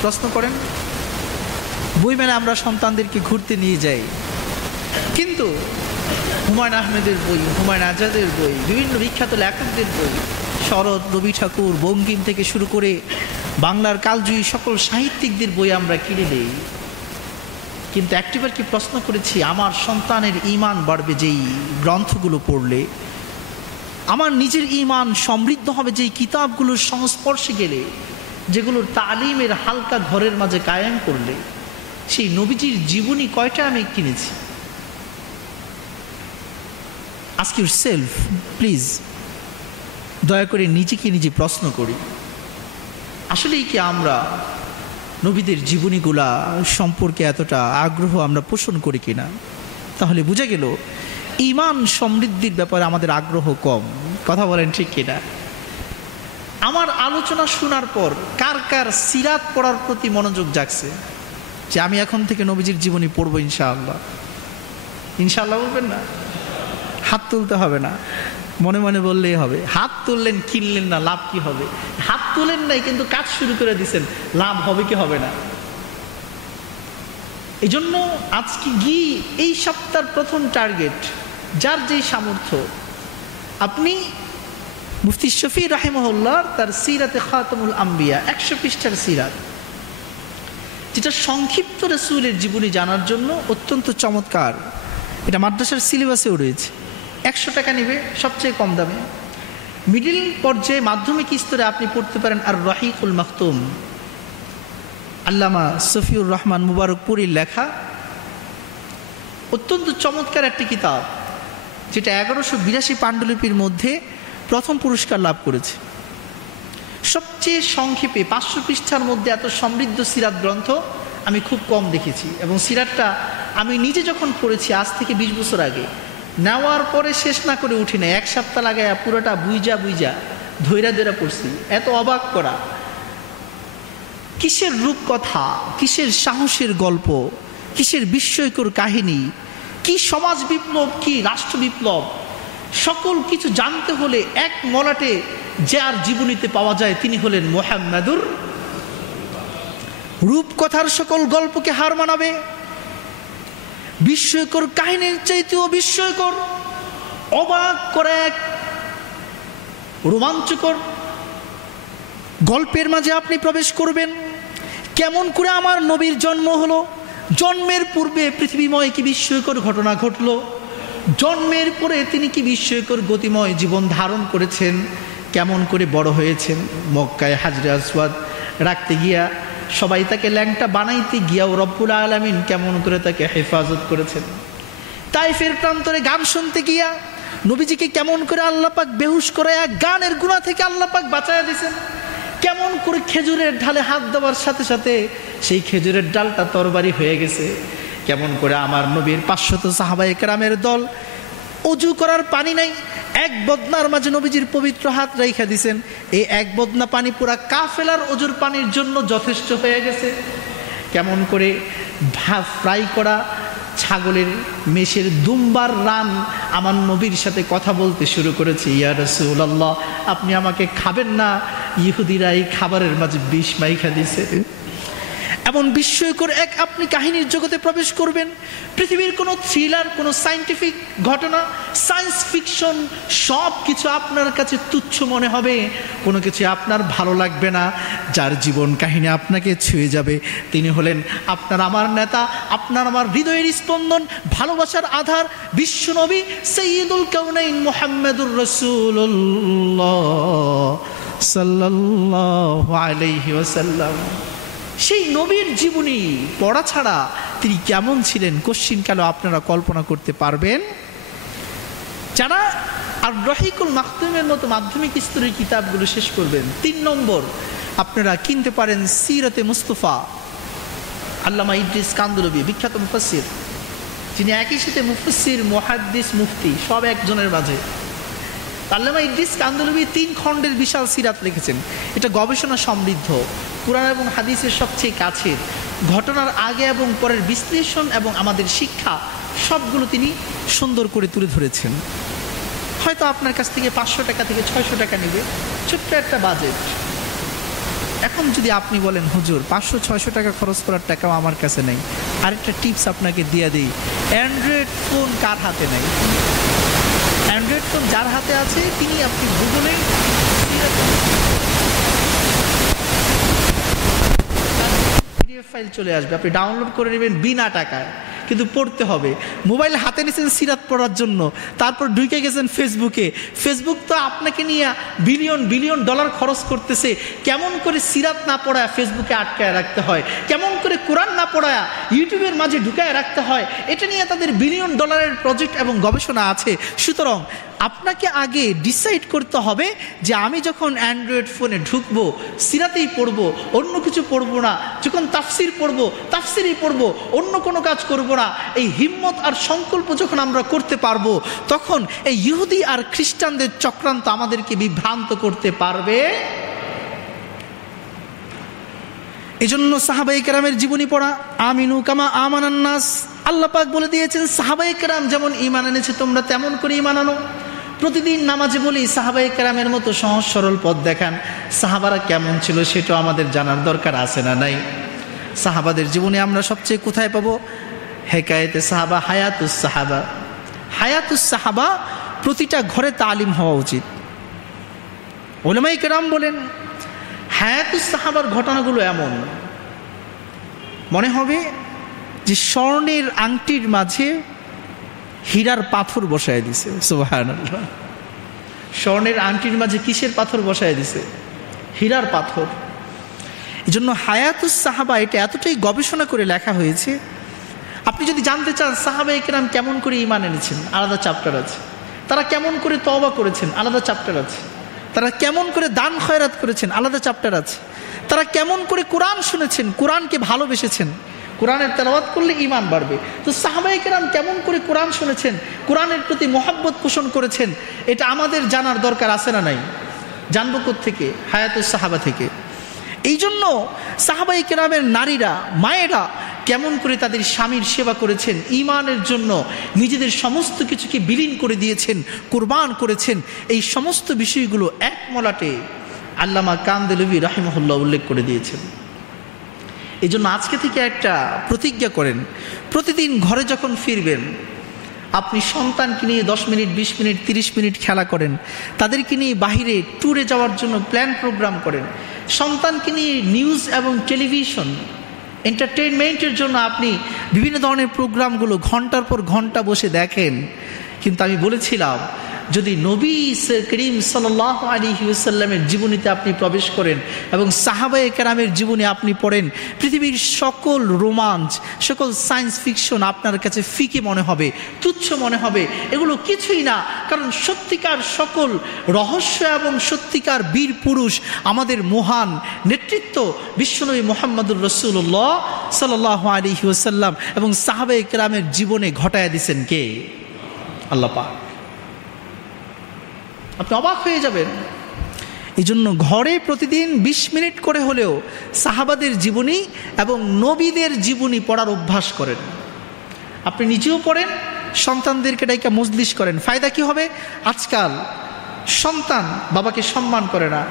প্রশ্ন করেন। বই মেলা আমরা সন্তানদেরকে ঘুরতে নিয়ে যাই, কিন্তু হুমায়ুন আহমেদের বই, হুমায়ুন আজাদের বই, বিভিন্ন বিখ্যাত লেখকদের বই, শরৎ, রবি ঠাকুর, বঙ্কিম থেকে শুরু করে বাংলার কালজয়ী সকল সাহিত্যিকদের বই আমরা কিনে নেই। কিন্তু একটিবার কি প্রশ্ন করেছি, আমার সন্তানের ঈমান বাড়বে যেই গ্রন্থগুলো পড়লে, আমার নিজের ঈমান সমৃদ্ধ হবে যেই কিতাবগুলোর সংস্পর্শে গেলে, যেগুলোর তালিমের হালকা ঘরের মাঝে কায়েম করলে, সেই নবীজির জীবনী কয়টা আমি কিনেছি? আস্ক ইউরসেলফ প্লিজ, দয়া করে নিজেকে নিজে প্রশ্ন করি, আসলেই কি আমরা নবীদের জীবনীগুলা সম্পর্কে এতটা আগ্রহ আমরা পোষণ করি কিনা? তাহলে বোঝা গেল ঈমান সমৃদ্ধির ব্যাপারে আমাদের আগ্রহ কম। কথা বলেন ঠিক কিনা? আমার আলোচনা শোনার পর কার কার সিরাত পড়ার প্রতি মনোযোগ জাগছে যে আমি এখন থেকে নবীজির জীবনী পড়বো ইনশাআল্লাহ? ইনশাআল্লাহ বলবেন না? হাত তুলতে হবে না, মনে মনে বললেই হবে। হাত তুললেন, কিনলেন না, লাভ কি হবে? হাত তুলেন নাই কিন্তু কাজ শুরু করে দিচ্ছেন, লাভ হবে কি হবে না? এই জন্য আজকে গিয়ে এই সপ্তাহের প্রথম টার্গেট, যার যেই সামর্থ্য, আপনি মুফতি শফি রাহিমাহুল্লাহ তার সিরাতে খাতামুল আম্বিয়া 100 পৃষ্ঠার সিরাত, যেটা সংক্ষিপ্ত রাসূলের জীবনী জানার জন্য অত্যন্ত চমৎকার। এটা মাদ্রাসার সিলেবাসেও রয়েছে। 100 টাকা নেবে, সবচেয়ে কম দামে। মিডিল পর্যায়ে মাধ্যমিক স্তরে আপনি পড়তে পারেন আর রহিকুল মাখতুম, আল্লামা সফিউর রহমান মুবারকপুরীর লেখা অত্যন্ত চমৎকার একটি কিতাব, যেটা 1182 পাণ্ডুলিপির মধ্যে প্রথম পুরস্কার লাভ করেছে। সবচেয়ে সংক্ষেপে 500 পৃষ্ঠার মধ্যে এত সমৃদ্ধ সিরাত গ্রন্থ আমি খুব কম দেখেছি। এবং সিরাতটা আমি নিজে যখন পড়েছি আজ থেকে 20 বছর আগে, নেওয়ার পরে শেষ না করে উঠি না, 1 সপ্তাহ লাগায় পুরোটা বুইজা ধৈরা ধৈরা পড়ছি। এত অবাক করা, কিসের রূপকথা, কিসের সাহসের গল্প, কিসের বিস্ময়কর কাহিনী, কি সমাজ বিপ্লব, কি রাষ্ট্র বিপ্লব, সকল কিছু জানতে হলে এক মলাটে যার জীবনীতে পাওয়া যায় তিনি হলেন মুহাম্মাদুর। রূপকথার সকল গল্পকে হার মানাবে, বিস্ময়কর কাহিনীর চাইতেও বিস্ময়কর, অবাক করে এক রোমাঞ্চকর গল্পের মাঝে আপনি প্রবেশ করবেন। কেমন করে আমার নবীর জন্ম হলো, জন্মের পূর্বে পৃথিবীময় কি বিস্ময়কর ঘটনা ঘটলো, জন্মের পরে তিনি কি বিস্ময়কর গতিময় জীবন ধারণ করেছেন, কেমন করে বড় হয়েছেন, মক্কায় হাজরে আসওয়াদ রাখতে গিয়া সবাই তাকে ল্যাংটা বানাইতে গিয়াও রব্বুল আলামিন কেমন করে তাকে হেফাজত করেছেন, তাইফের প্রান্তরে গান শুনতে গিয়া নবীজিকে কেমন করে আল্লাহ পাক বেহুশ করে এক গানের গুনাহ থেকে আল্লাহ পাক বাঁচায়া দিয়েছেন, কেমন করে খেজুরের ঢালে হাত দেওয়ার সাথে সাথে সেই খেজুরের ডালটা তরবারি হয়ে গেছে, কেমন করে আমার নবীর 500 সাহাবায়ে কেরামের দল অজু করার পানি নাই, এক বদনার মাঝে নবীজির পবিত্র হাত রাইখা দিছেন, এই এক বদনা পানি পুরা কাফেলার অজুর পানির জন্য যথেষ্ট হয়ে গেছে, কেমন করে ফ্রাই করা ছাগলের মেষের দুম্বার রান আমার নবীর সাথে কথা বলতে শুরু করেছে, ইয়া রাসূলুল্লাহ আপনি আমাকে খাবেন না, ইহুদিরা এই খাবারের মাঝে বিষ মাইখা দিছে। এমন বিস্ময়কর এক আপনি কাহিনীর জগতে প্রবেশ করবেন। পৃথিবীর কোনো থ্রিলার, কোনো সায়েন্টিফিক ঘটনা, সায়েন্স ফিকশন সব কিছু আপনার কাছে তুচ্ছ মনে হবে, কোনো কিছু আপনার ভালো লাগবে না। যার জীবন কাহিনী আপনাকে ছুঁয়ে যাবে তিনি হলেন আপনার আমার নেতা, আপনার আমার হৃদয়ের স্পন্দন, ভালোবাসার আধার, বিশ্বনবী সাইয়্যিদুল কাউনাইন মুহাম্মাদুর রাসূলুল্লাহ সাল্লাল্লাহু আলাইহি ওয়াসাল্লাম। সেই নবীর জীবনী পড়া ছাড়া তিনি কেমন ছিলেন কশ্চিনকালও আপনারা কল্পনা করতে পারবেন? যারা আর রহিকুল মাকতুমের মতো মাধ্যমিক স্তরের কিতাবগুলো শেষ করবেন, 3 নম্বর আপনারা কিনতে পারেন সিরাতে মুস্তাফা, আল্লামা ইদ্রিস কান্দলবি, বিখ্যাত মুফাসসির, যিনি একই সাথে মুফাসসির, মুহাদ্দিস, মুফতি সব একজনের মাঝে। আল্লামা ইদ্রিস কান্দলবি 3 খণ্ডের বিশাল সিরাত লিখেছেন। এটা গবেষণা সমৃদ্ধ, কুরআন এবং হাদিসের সবচেয়ে কাছের, ঘটনার আগে এবং পরের বিশ্লেষণ এবং আমাদের শিক্ষা সবগুলো তিনি সুন্দর করে তুলে ধরেছেন। হয়তো আপনার কাছ থেকে 500 টাকা থেকে 600 টাকা নেবে, ছোট্ট একটা বাজেট। এখন যদি আপনি বলেন হুজুর 500-600 টাকা খরচ করার টাকাও আমার কাছে নেই, আরেকটা টিপস আপনাকে দিয়ে দিই, অ্যান্ড্রয়েড ফোন কার হাতে নেই? অ্যান্ড্রয়েড ফোন যার হাতে আছে তিনি আপনি গুগলে পিডিএফ ফাইল চলে আসবে, আপনি ডাউনলোড করে নেবেন বিনা টাকায়, কিন্তু পড়তে হবে। মোবাইল হাতে নিয়েছেন সিরাত পড়ার জন্য, তারপর ঢুকে গেছেন ফেসবুকে। ফেসবুক তো আপনাকে নিয়ে বিলিয়ন বিলিয়ন ডলার খরচ করতেছে। কেমন করে সিরাত না পড়ায় ফেসবুকে আটকায় রাখতে হয়, কেমন করে কোরআন না পড়ায় ইউটিউবের মাঝে ঢুকায় রাখতে হয়, এটা নিয়ে তাদের বিলিয়ন ডলারের প্রজেক্ট এবং গবেষণা আছে। সুতরাং আপনাকে আগে ডিসাইড করতে হবে যে আমি যখন অ্যান্ড্রয়েড ফোনে ঢুকবো সিরাতেই পড়বো, অন্য কিছু পড়বো না। যখন তাফসির পড়বো তাফসিরই পড়বো, অন্য কোনো কাজ করবো না। এই হিম্মত আর সংকল্প যখন আমরা করতে পারবো, তখন এই ইহুদি আর খ্রিস্টানদের চক্রান্ত আমাদেরকে বিভ্রান্ত করতে পারবে। এজন্য সাহাবায়ে কেরামের জীবনী পড়া, আমিনু কামা আমানান নাস, আল্লাহ পাক বলে দিয়েছেন সাহাবায়ে কেরাম যেমন ঈমান এনেছে তোমরা তেমন করে ঈমান আনো। প্রতিদিন নামাজে বলি সাহাবায়ে কেরামের মতো সহজ সরল পথ দেখান। সাহাবারা কেমন ছিল সেটাও আমাদের জানার দরকার আছে না নাই? সাহাবাদের জীবনে আমরা সবচেয়ে কোথায় পাবো? হেকায়েতে সাহাবা, হায়াতুস সাহাবা। হায়াতুস সাহাবা প্রতিটা ঘরে তালিম হওয়া উচিত। উলামায়ে কেরাম বলেন হায়াতুস সাহাবার ঘটনাগুলো এমন মনে হবে যে স্বর্ণের আংটির মাঝে হীরার পাথর বসায় দিছে। সুবহানাল্লাহ। স্বর্ণের আংটির মাঝে কিসের পাথর বসায় দিছে? হীরার পাথর। এই জন্য হায়াতুস সাহাবা এটা এতটাই গবেষণা করে লেখা হয়েছে। আপনি যদি জানতে চান সাহাবায়ে কেরাম কেমন করে ঈমান এনেছেন, আলাদা চ্যাপ্টার আছে। তারা কেমন করে তওবা করেছেন, আলাদা চ্যাপ্টার আছে। তারা কেমন করে দান খয়রাত করেছেন, আলাদা চ্যাপ্টার আছে। তারা কেমন করে কোরআন শুনেছেন, কোরআনকে ভালোবেসেছেন, কোরআনের তেলাওয়াত করলে ঈমান বাড়বে। তো সাহাবায়ে কেরাম কেমন করে কোরআন শুনেছেন, কোরআনের প্রতি মহব্বত পোষণ করেছেন, এটা আমাদের জানার দরকার আছে না নাই? জানবো কোত্থেকে? হায়াতুস সাহাবা থেকে। এই জন্য সাহাবায়ে কেরামের নারীরা, মায়েরা কেমন করে তাদের স্বামীর সেবা করেছেন, ঈমানের জন্য নিজেদের সমস্ত কিছুকে বিলীন করে দিয়েছেন, কুরবান করেছেন, এই সমস্ত বিষয়গুলো এক মলাটে আল্লামা কান্দলবি রাহিমাহুল্লাহ উল্লেখ করে দিয়েছেন। এই জন্য আজকে থেকে একটা প্রতিজ্ঞা করেন, প্রতিদিন ঘরে যখন ফিরবেন আপনি সন্তানকে নিয়ে 10 মিনিট, 20 মিনিট, 30 মিনিট খেলা করেন, তাদেরকে নিয়ে বাহিরে ট্যুরে যাওয়ার জন্য প্ল্যান প্রোগ্রাম করেন, সন্তানকে নিয়ে নিউজ এবং টেলিভিশন এন্টারটেইনমেন্টের জন্য আপনি বিভিন্ন ধরনের প্রোগ্রামগুলো ঘন্টার পর ঘন্টা বসে দেখেন। কিন্তু আমি বলেছিলাম যদি নবী করিম সাল্লাল্লাহু আলাইহি ওয়াসাল্লামের জীবনীতে আপনি প্রবেশ করেন এবং সাহাবায়ে কেরামের জীবনী আপনি পড়েন, পৃথিবীর সকল রোমাঞ্চ, সকল সায়েন্স ফিকশন আপনার কাছে ফিকে মনে হবে, তুচ্ছ মনে হবে, এগুলো কিছুই না। কারণ সত্যিকার সকল রহস্য এবং সত্যিকার বীর পুরুষ আমাদের মহান নেতৃত্ব বিশ্বনবী মুহাম্মদুর রাসূলুল্লাহ সাল্লাল্লাহু আলাইহি ওয়াসাল্লাম এবং সাহাবায়ে কেরামের জীবনে ঘটায় দিয়েছেন কে? আল্লাহ পাক। আপনি অবাক হয়ে যাবেন। এই জন্য ঘরে প্রতিদিন 20 মিনিট করে হলেও সাহাবাদের জীবনী এবং নবীদের জীবনী পড়ার অভ্যাস করেন। আপনি নিজেও পড়েন, সন্তানদেরকে ডাইকা মজলিস করেন। ফায়দা কি হবে? আজকাল সন্তান বাবাকে সম্মান করে না,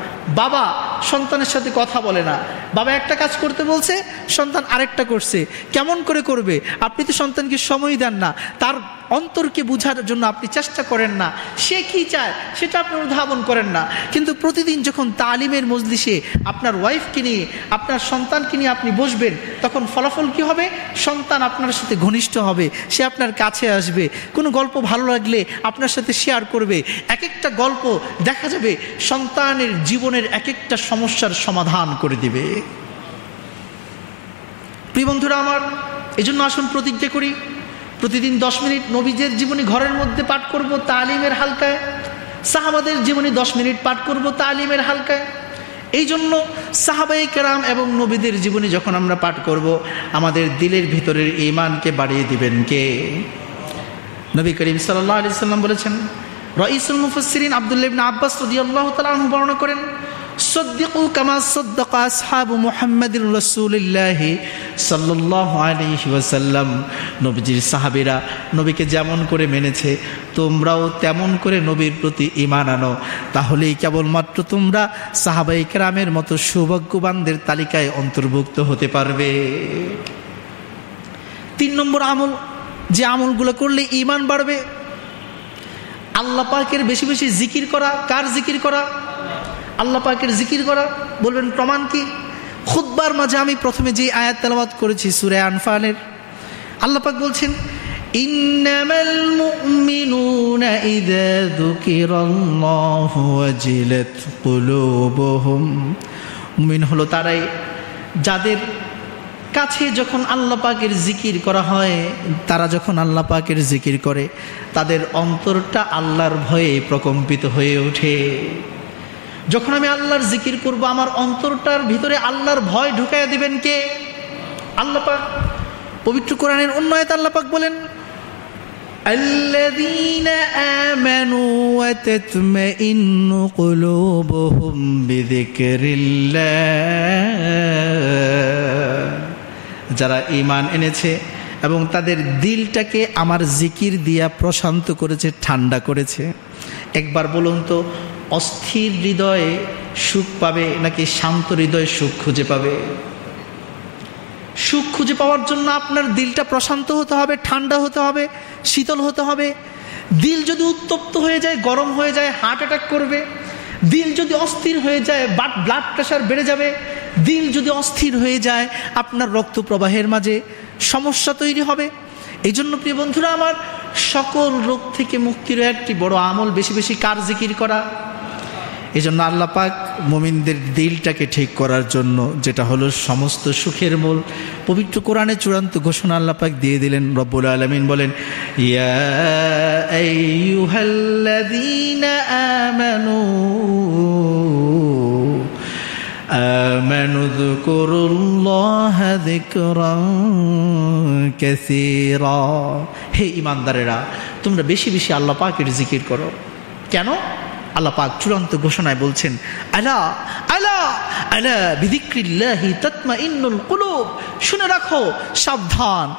বাবা সন্তানের সাথে কথা বলে না, বাবা একটা কাজ করতে বলছে সন্তান আরেকটা করছে, কেমন করে করবে? আপনি তো সন্তানকে সময় দেন না, তার অন্তরকে বোঝার জন্য আপনি চেষ্টা করেন না, সে কি চায় সেটা আপনি অনুধাবন করেন না। কিন্তু প্রতিদিন যখন তালিমের মজলিসে আপনার ওয়াইফকে নিয়ে, আপনার সন্তানকে নিয়ে আপনি বসবেন, তখন ফলাফল কি হবে? সন্তান আপনার সাথে ঘনিষ্ঠ হবে, সে আপনার কাছে আসবে, কোনো গল্প ভালো লাগলে আপনার সাথে শেয়ার করবে। এক একটা গল্প দেখা যাবে সন্তানের জীবনের এক একটা সমস্যার সমাধান করে দিবে। প্রিয় বন্ধুরা আমার, এজন্য আসুন প্রতিজ্ঞা করি, প্রতিদিন 10 মিনিট নবীদের জীবনী ঘরের মধ্যে পাঠ করব তালিমের হালকায়, সাহাবাদের জীবনী 10 মিনিট পাঠ করব তালিমের হালকায়। এই জন্য সাহাবায়ে কেরাম এবং নবীদের জীবনী যখন আমরা পাঠ করব, আমাদের দিলের ভিতরের ঈমানকে বাড়িয়ে দিবেন কে? নবী করিম সাল্লাল্লাহু আলাইহি সাল্লাম বলেছেন, রাইসুল মুফাসসিরিন আব্দুল্লাহ ইবনে আব্বাস রাদিয়াল্লাহু তাআলা আনহু বর্ণনা করেন, সাদ্দিকু কামা সাদ্দাকা আসহাবু মুহাম্মাদির রাসূলিল্লাহ সাল্লাল্লাহু আলাইহি ওয়াসাল্লাম, নবীজির সাহাবীরা নবীকে যেমন করে মেনেছে তোমরাও তেমন করে নবীর প্রতি ঈমান আনো, তাহলেই কেবলমাত্র তোমরা সাহাবায়ে কেরামের মতো সৌভাগ্যবানদের তালিকায় অন্তর্ভুক্ত হতে পারবে। 3 নম্বর আমল, যে আমলগুলো করলে ঈমান বাড়বে, আল্লাহ পাকের বেশি বেশি জিকির করা। কার জিকির করা? আল্লাহ পাকের জিকির করা। বলবেন প্রমাণ কি? খুতবার মাঝে আমি প্রথমে যে আয়াত তেলাওয়াত করেছি সূরা আনফালের, আল্লাহ পাক বলছেন, ইন্নামাল মুমিনুনা ইযা যুকিরাল্লাহু ওয়াজিলাত কুলুবুহুম। মুমিন হলো তারাই যাদের কাছে যখন আল্লাহ পাকের জিকির করা হয়, তারা যখন আল্লাহ পাকের জিকির করে তাদের অন্তরটা আল্লাহর ভয়ে প্রকম্পিত হয়ে ওঠে। যখন আমি আল্লাহর জিকির করব, আমার অন্তরটার ভিতরে আল্লাহর ভয় ঢুকাইয়া দিবেন কে? আল্লাহ পাক। পবিত্র কোরআনের অন্য আয়াতে আল্লাহ পাক বলেন, আল্লাযীনা আমানু ওয়া তাতমাইন্নু কুলুবুহুম বিযিকরিল্লাহ। যারা ঈমান এনেছে এবং তাদের দিলটাকে আমার জিকির দিয়া প্রশান্ত করেছে, ঠান্ডা করেছে। একবার বলুন তো, অস্থির হৃদয়ে সুখ পাবে নাকি শান্ত হৃদয়ে সুখ খুঁজে পাবে? সুখ খুঁজে পাওয়ার জন্য আপনার দিলটা প্রশান্ত হতে হবে, ঠান্ডা হতে হবে, শীতল হতে হবে। দিল যদি উত্তপ্ত হয়ে যায়, গরম হয়ে যায়, হার্ট অ্যাটাক করবে। দিল যদি অস্থির হয়ে যায়, ব্লাড প্রেশার বেড়ে যাবে। দিল যদি অস্থির হয়ে যায়, আপনার রক্ত প্রবাহের মাঝে সমস্যা তৈরি হবে। এই জন্য প্রিয় বন্ধুরা আমার, সকল রোগ থেকে মুক্তির একটি বড় আমল বেশি বেশি কার জিকির করা। এই জন্য আল্লাহ পাক মুমিনদের দিলটাকে ঠিক করার জন্য, যেটা হলো সমস্ত সুখের মূল, পবিত্র কোরআনে চূড়ান্ত ঘোষণা আল্লাহ পাক দিয়ে দিলেন। রব্বুল আলামিন বলেন, ইয়া আইয়ুহাল্লাযীনা আমানু যকুরুল্লাহা যিকরান কাসীরা। হে ঈমানদারেরা, তোমরা বেশি বেশি আল্লাহ পাকের জিকির করো। কেন? আল্লাহ পাক চূড়ান্ত ঘোষণায় বলছেন, আলা আলা আলা বিযিকরিল্লাহি তাতমাইন্নুল কুলুব। শুনে রাখো, সাবধান,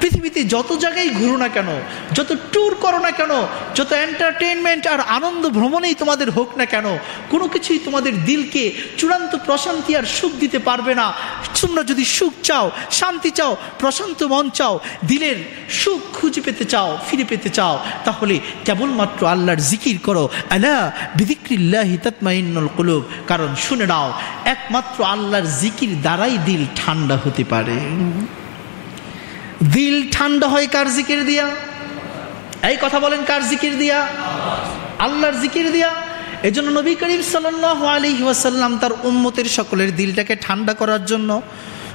পৃথিবীতে যত জায়গায় ঘুরো না কেন, যত ট্যুর করো না কেন, যত এন্টারটেইনমেন্ট আর আনন্দ ভ্রমণেই তোমাদের হোক না কেন, কোনো কিছুই তোমাদের দিলকে চূড়ান্ত প্রশান্তি আর সুখ দিতে পারবে না। তোমরা যদি সুখ চাও, শান্তি চাও, প্রশান্ত মন চাও, দিলের সুখ খুঁজে পেতে চাও, ফিরে পেতে চাও, তাহলে কেবলমাত্র আল্লাহর জিকির করো। আলা বিযিকরিল্লাহি তাতমাইন্নুল কুলুব। কারণ শুনে নাও, একমাত্র আল্লাহর জিকির দ্বারাই দিল ঠান্ডা হতে পারে। দিল ঠান্ডা হয় কার জিকির দিয়া? এই কথা বলেন, কার জিকির দিয়া? আল্লাহর জিকির দিয়া। এজন্য নবী করিম সাল্লাল্লাহু আলাইহি ওয়াসাল্লাম তার উম্মতের সকলের দিলটাকে ঠান্ডা করার জন্য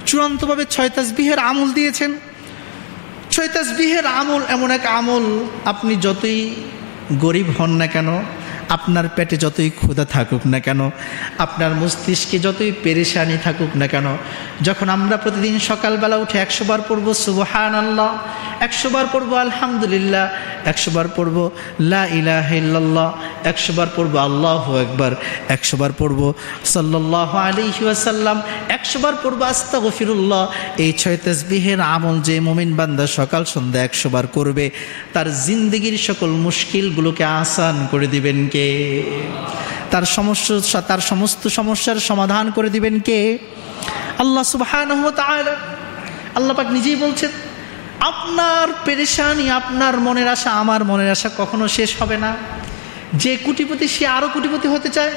চূড়ান্তভাবে 6 তাসবিহের আমল দিয়েছেন। 6 তাসবিহের আমল এমন এক আমল, আপনি যতই গরিব হন না কেন, আপনার পেটে যতই ক্ষুধা থাকুক না কেন, আপনার মস্তিষ্কে যতই পেরেশানি থাকুক না কেন, যখন আমরা প্রতিদিন সকালবেলা উঠে 100 বার পড়ব সুবহানাল্লাহ, 100 বার পড়ব আলহামদুলিল্লাহ, 100 বার পড়ব লা ইলাহা ইল্লাল্লাহ, 100 বার পড়ব আল্লাহু আকবার, 100 বার পড়ব সাল্লাল্লাহু আলাইহি ওয়াসাল্লাম, 100 বার পড়ব আস্তাগফিরুল্লাহ। এই 6 তাসবিহের আমল যে মুমিন বান্দা সকাল সন্ধ্যা 100 বার করবে, তার জিন্দেগির সকল মুশকিলগুলোকে আসান করে দিবেন কে? কে? তার সমস্ত সমস্যার সমাধান করে দিবেন কে? আল্লাহ সুবহানাহু ওয়া তাআলা। আল্লাহ পাক নিজেই বলছেন, আপনার পেরেশানি, আপনার মনের আশা, আমার মনের আশা কখনো শেষ হবে না। যে কোটিপতি সে আরো কোটিপতি হতে চায়,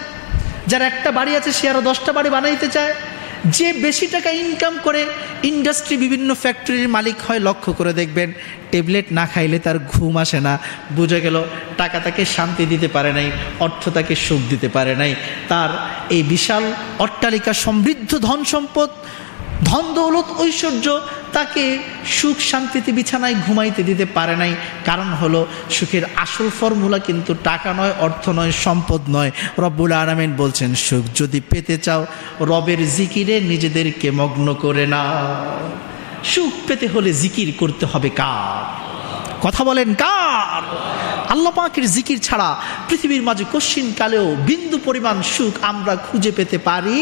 যার একটা বাড়ি আছে সে আরো 10টা বাড়ি বানাইতে চায়, যে বেশি টাকা ইনকাম করে ইন্ডাস্ট্রি, বিভিন্ন ফ্যাক্টরির মালিক হয়, লক্ষ্য করে দেখবেন ট্যাবলেট না খাইলে তার ঘুম আসে না। বুঝে গেল টাকা তাকে শান্তি দিতে পারে নাই, অর্থ তাকে সুখ দিতে পারে নাই। তার এই বিশাল অট্টালিকা, সমৃদ্ধ ধন সম্পদ, ধন দৌলত, ঐশ্বর্য তাকে সুখ শান্তিতে বিছানায় ঘুমাইতে দিতে পারে নাই। কারণ হলো সুখের আসল ফর্মুলা কিন্তু টাকা নয়, অর্থ নয়, সম্পদ নয়। রব্বুল আলামিন বলছেন, সুখ যদি পেতে চাও রবের জিকিরে নিজেদেরকে মগ্ন করে না। সুখ পেতে হলে জিকির করতে হবে কার? কথা বলেন কার? আল্লাহ পাকের জিকির ছাড়া পৃথিবীর মাঝে কশ্চিন কালেও বিন্দু পরিমাণ সুখ আমরা খুঁজে পেতে পারি?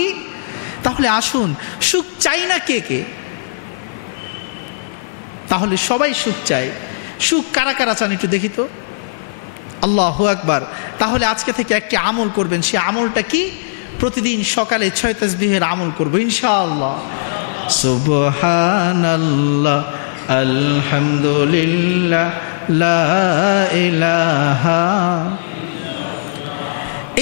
তাহলে আসুন, সুখ চাই না কে কে? তাহলে সবাই সুখ চায়। সুখ কারা কারা চান একটু দেখি তো। আল্লাহু আকবার। তাহলে আজকে থেকে একটি আমল করবেন। সে আমলটা কি? প্রতিদিন সকালে 6 তাসবিহের আমল করব ইনশাআল্লাহ। সুবহানাল্লাহ, আলহামদুলিল্লাহ, লা ইলাহা।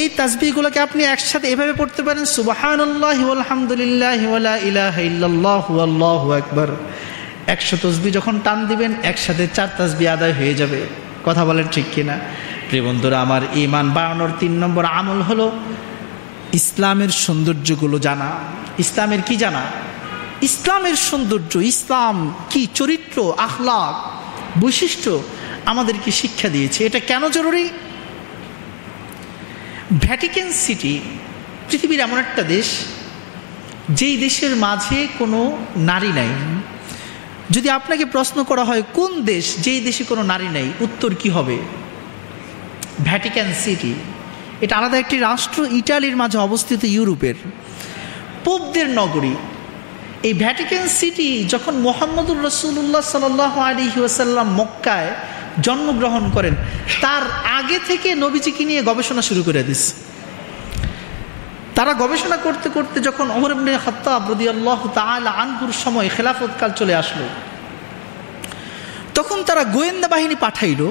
এই তাসবিহগুলোকে আপনি একসাথে এভাবে পড়তে পারেন, সুবহানাল্লাহি ওয়াল হামদুলিল্লাহি ওয়া লা ইলাহা ইল্লাল্লাহু আল্লাহু আকবার। 100 তাসবিহ যখন টান দিবেন একসাথে 4 তাসবিহ আদায় হয়ে যাবে। কথা বলেন ঠিক কিনা? প্রিয় বন্ধুরা আমার, ঈমান বাড়ানোর 3 নম্বর আমল হলো ইসলামের সৌন্দর্যগুলো জানা। ইসলামের কি জানা? ইসলামের সৌন্দর্য, ইসলাম কি চরিত্র, আখলাক, বৈশিষ্ট্য আমাদেরকে শিক্ষা দিয়েছে। এটা কেন জরুরি? ভ্যাটিকান সিটি পৃথিবীর এমন একটা দেশ, যেই দেশের মাঝে কোনো নারী নাই। যদি আপনাকে প্রশ্ন করা হয় কোন দেশ যেই দেশে কোনো নারী নাই, উত্তর কি হবে? Vatican city. এটা আলাদা একটি রাষ্ট্র, ইটালির মাঝে অবস্থিত, ইউরোপের পোপদের নগরী। এই ভ্যাটিকান সিটি যখন মুহাম্মদুর রাসূলুল্লাহ সাল্লাল্লাহু আলাইহি ওয়াসাল্লাম মক্কায় জন্মগ্রহণ করেন, তার আগে থেকে নবীজিকে নিয়ে গবেষণা শুরু করে দিয়েছে। তারা গবেষণা করতে করতে যখন ওমর ইবনে খাত্তাব রাদিয়াল্লাহু তাআলা আনহুর সময় খেলাফতকাল চলে আসলো, তখন তারা গোয়েন্দা বাহিনী পাঠাইল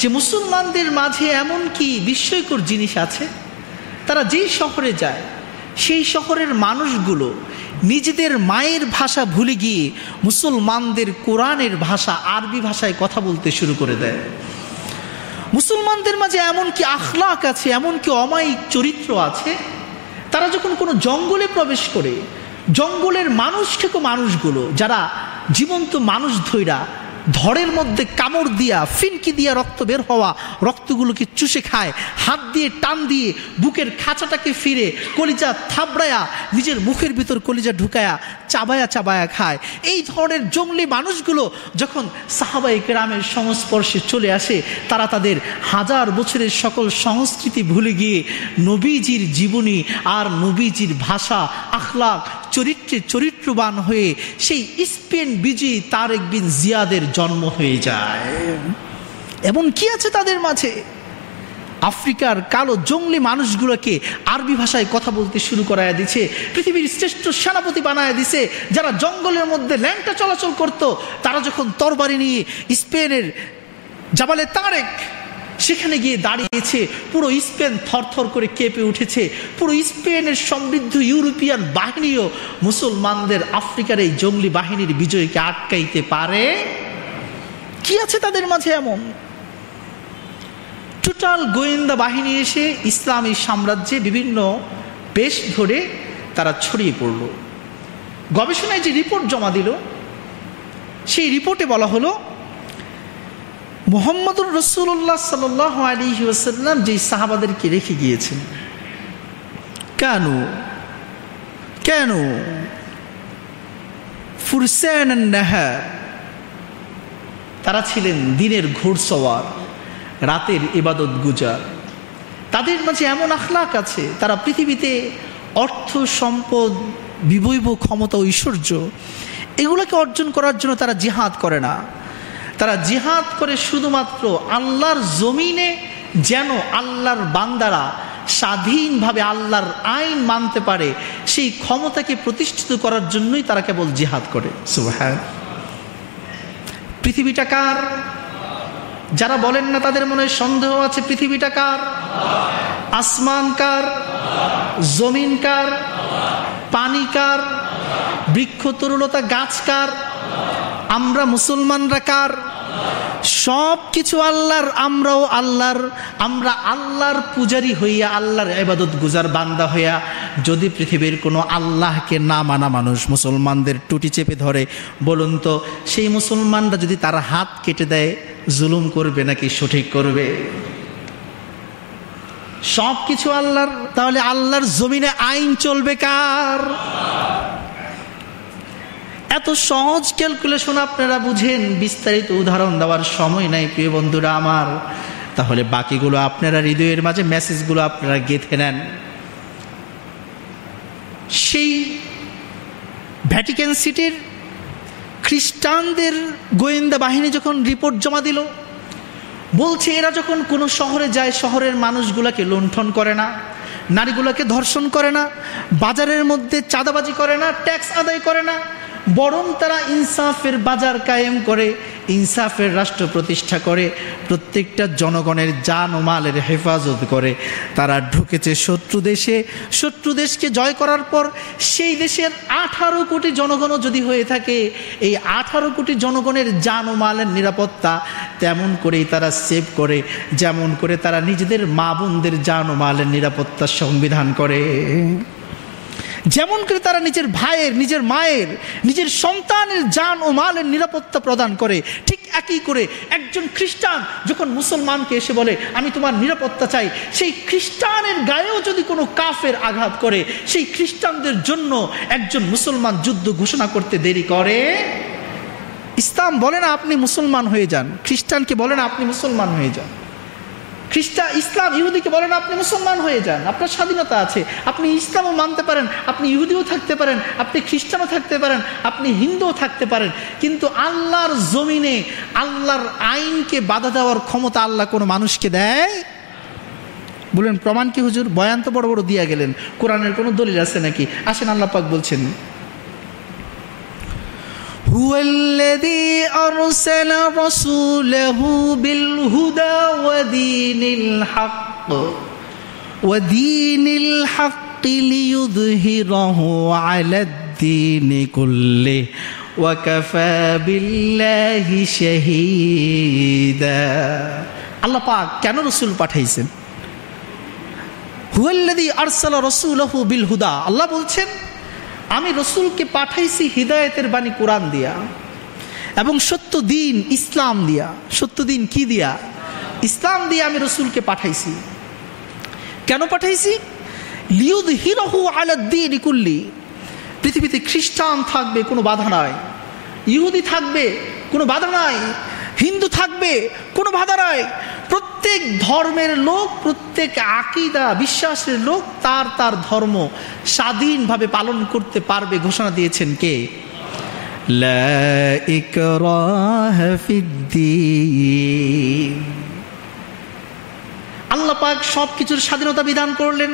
যে মুসলমানদের মাঝে এমন কি বিস্ময়কর জিনিস আছে। তারা যেই শহরে যায় সেই শহরের মানুষগুলো নিজেদের মায়ের ভাষা ভুলে গিয়ে মুসলমানদের কোরআনের ভাষা, আরবি ভাষায় কথা বলতে শুরু করে দেয়। মুসলমানদের মাঝে এমন কি আখলাক আছে, এমন কি অমায়িক চরিত্র আছে। তারা যখন কোনো জঙ্গলে প্রবেশ করে, জঙ্গলের মানুষগুলো যারা জীবন্ত মানুষ ধইরা ধরের মধ্যে কামড় দিয়া, ফিনকি দিয়া রক্ত বের হওয়া রক্তগুলোকে চুষে খায়, হাত দিয়ে টান দিয়ে বুকের খাঁচাটাকে ফিরে কলিজা থাবড়ায়া নিজের মুখের ভিতর কলিজা ঢুকায়া চাবায়া চাবায়া খায়। এই ধরনের জঙ্গলি মানুষগুলো যখন সাহাবায়ে কেরামের সংস্পর্শে চলে আসে, তারা তাদের হাজার বছরের সকল সংস্কৃতি ভুলে গিয়ে নবীজির জীবনী আর নবীজির ভাষা, আখলাক, চরিত্রে চরিত্রবান হয়ে সেই স্পেন বিজয়ী তারেক বিন জিয়াদের জন্ম হয়ে যায়। এমন কি আছে তাদের মাঝে? আফ্রিকার কালো জঙ্গলি মানুষগুলোকে আরবি ভাষায় কথা বলতে শুরু করায় দিছে, পৃথিবীর শ্রেষ্ঠ সেনাপতি বানায় দিছে। যারা জঙ্গলের মধ্যে ল্যাংটা চলাচল করত, তারা যখন তরবারি নিয়ে স্পেনের জাবালে তারেক সেখানে গিয়ে দাঁড়িয়েছে, পুরো স্পেন থরথর করে কেঁপে উঠেছে। পুরো স্পেনের সমৃদ্ধ ইউরোপিয়ান বাহিনীও মুসলমানদের আফ্রিকার এই জঙ্গলি বাহিনীর বিজয়কে আটকাইতে পারে? কি আছে তাদের মাঝে এমন? টোটাল গোয়েন্দা বাহিনী এসে ইসলামী সাম্রাজ্যে বিভিন্ন বেশ ধরে তারা ছড়িয়ে পড়ল। গবেষণায় যে রিপোর্ট জমা দিল, সেই রিপোর্টে বলা হলো মুহাম্মদুর রাসূলুল্লাহ সাল্লাল্লাহু আলাইহি ওয়াসাল্লাম যে সাহাবাদেরকে রেখে গিয়েছেন, কেন ফুরসানান নাহার, তারা ছিলেন দিনের ঘোড়সওয়ার, রাতের ইবাদত গুজার। তাদের মাঝে এমন আখলাক আছে, তারা পৃথিবীতে অর্থ সম্পদ, বিবৈভ ক্ষমতা, ঐশ্বর্য এগুলোকে অর্জন করার জন্য তারা জিহাদ করে না। তারা জিহাদ করে শুধুমাত্র আল্লাহর জমিনে যেন আল্লাহর বান্দারা স্বাধীনভাবে আল্লাহর আইন মানতে পারে, সেই ক্ষমতাকে প্রতিষ্ঠিত করার জন্যই তারা কেবল জিহাদ করে। সুবহান। পৃথিবীটা কার? যারা বলেন না তাদের মনে সন্দেহ আছে। পৃথিবীটা কার? আসমান কার? জমিন কার? পানি কার? বৃক্ষ তরুলতা গাছ কার? আমরা মুসলমানরা কার? সব কিছু আল্লাহর, আমরাও আল্লাহর। আমরা আল্লাহর পূজারি হইয়া, আল্লাহর ইবাদত গুজার বান্দা হইয়া যদি পৃথিবীর কোনো আল্লাহকে না মানা মানুষ মুসলমানদের টুটি চেপে ধরে, বলুন তো সেই মুসলমানরা যদি তার হাত কেটে দেয় জুলুম করবে নাকি সঠিক করবে? সব কিছু আল্লাহর, তাহলে আল্লাহর জমিনে আইন চলবে কার? এত সহজ ক্যালকুলেশন আপনারা বুঝেন, বিস্তারিত উদাহরণ দেওয়ার সময় নাই প্রিয় বন্ধুরা আমার। তাহলে বাকিগুলো আপনারা হৃদয়ের মাঝে মেসেজগুলো আপনারা গেঁথে নেন। সেই ভ্যাটিকান সিটির খ্রিস্টানদের গোয়েন্দা বাহিনী যখন রিপোর্ট জমা দিল, বলছে এরা যখন কোনো শহরে যায় শহরের মানুষগুলোকে লুণ্ঠন করে না, নারীগুলোকে ধর্ষণ করে না, বাজারের মধ্যে চাঁদাবাজি করে না, ট্যাক্স আদায় করে না, বরং তারা ইনসাফের বাজার কায়েম করে, ইনসাফের রাষ্ট্র প্রতিষ্ঠা করে, প্রত্যেকটা জনগণের জান ও মালের হেফাজত করে। তারা ঢুকেছে শত্রু দেশে, শত্রু দেশকে জয় করার পর সেই দেশের 18 কোটি জনগণও যদি হয়ে থাকে, এই 18 কোটি জনগণের জান ও মালের নিরাপত্তা তেমন করেই তারা সেভ করে, যেমন করে তারা নিজেদের মা বোনদের জান ও মালের নিরাপত্তা সংবিধান করে, যেমন করে তারা নিজের ভাইয়ের, নিজের মায়ের, নিজের সন্তানের জান ও মালের নিরাপত্তা প্রদান করে। ঠিক একই করে একজন খ্রিস্টান যখন মুসলমানকে এসে বলে আমি তোমার নিরাপত্তা চাই, সেই খ্রিস্টানের গায়েও যদি কোনো কাফের আঘাত করে, সেই খ্রিস্টানদের জন্য একজন মুসলমান যুদ্ধ ঘোষণা করতে দেরি করে? ইসলাম বলে না আপনি মুসলমান হয়ে যান, খ্রিস্টানকে বলে না আপনি মুসলমান হয়ে যান। ইসলাম ইহুদিকে বলেন আপনি মুসলমান হয়ে যান, আপনার স্বাধীনতা আছে, আপনি ইসলামও মানতে পারেন, আপনি ইহুদিও থাকতে পারেন, আপনি খ্রিস্টানও থাকতে পারেন, আপনি হিন্দুও থাকতে পারেন। কিন্তু আল্লাহর জমিনে আল্লাহর আইনকে বাধা দেওয়ার ক্ষমতা আল্লাহ কোনো মানুষকে দেয়? বলেন প্রমাণ কি হুজুর? বয়ান তো বড় বড় দিয়া গেলেন, কোরআনের কোনো দলিল আছে নাকি? আসেন, আল্লাহ পাক বলছেন هو الذي أرسل رسوله بالهدى ودين الحق ليظهره على الدين كله وكفى بالله شهيدا। আল্লাহ পাক কেন রসুল পাঠাইছেন? هو الذي أرسل رسوله بالهدى, আল্লাহ বলছেন আমি রসুলকে পাঠাইছি হিদায়েতের বাণী কোরআন দিয়া এবং সত্য দিন ইসলাম দিয়া। সত্য দিন কি দিয়া? ইসলাম দিয়া আমি রসুলকে পাঠাইছি। কেন পাঠাইছি? লিয়ুযহিরাহু আলাদ-দীনি কুল্লি, পৃথিবীতে খ্রিস্টান থাকবে কোনো বাধা নাই, ইহুদি থাকবে কোনো বাধা নাই, হিন্দু থাকবে কোনো বাধা নাই, প্রত্যেক ধর্মের লোক, প্রত্যেক আকীদা বিশ্বাসের লোক তার তার ধর্ম স্বাধীনভাবে পালন করতে পারবে ঘোষণা দিয়েছেন কে? লা ইকরাহা ফিদ্দীন। আল্লাহ পাক সবকিছুর স্বাধীনতা বিধান করলেন,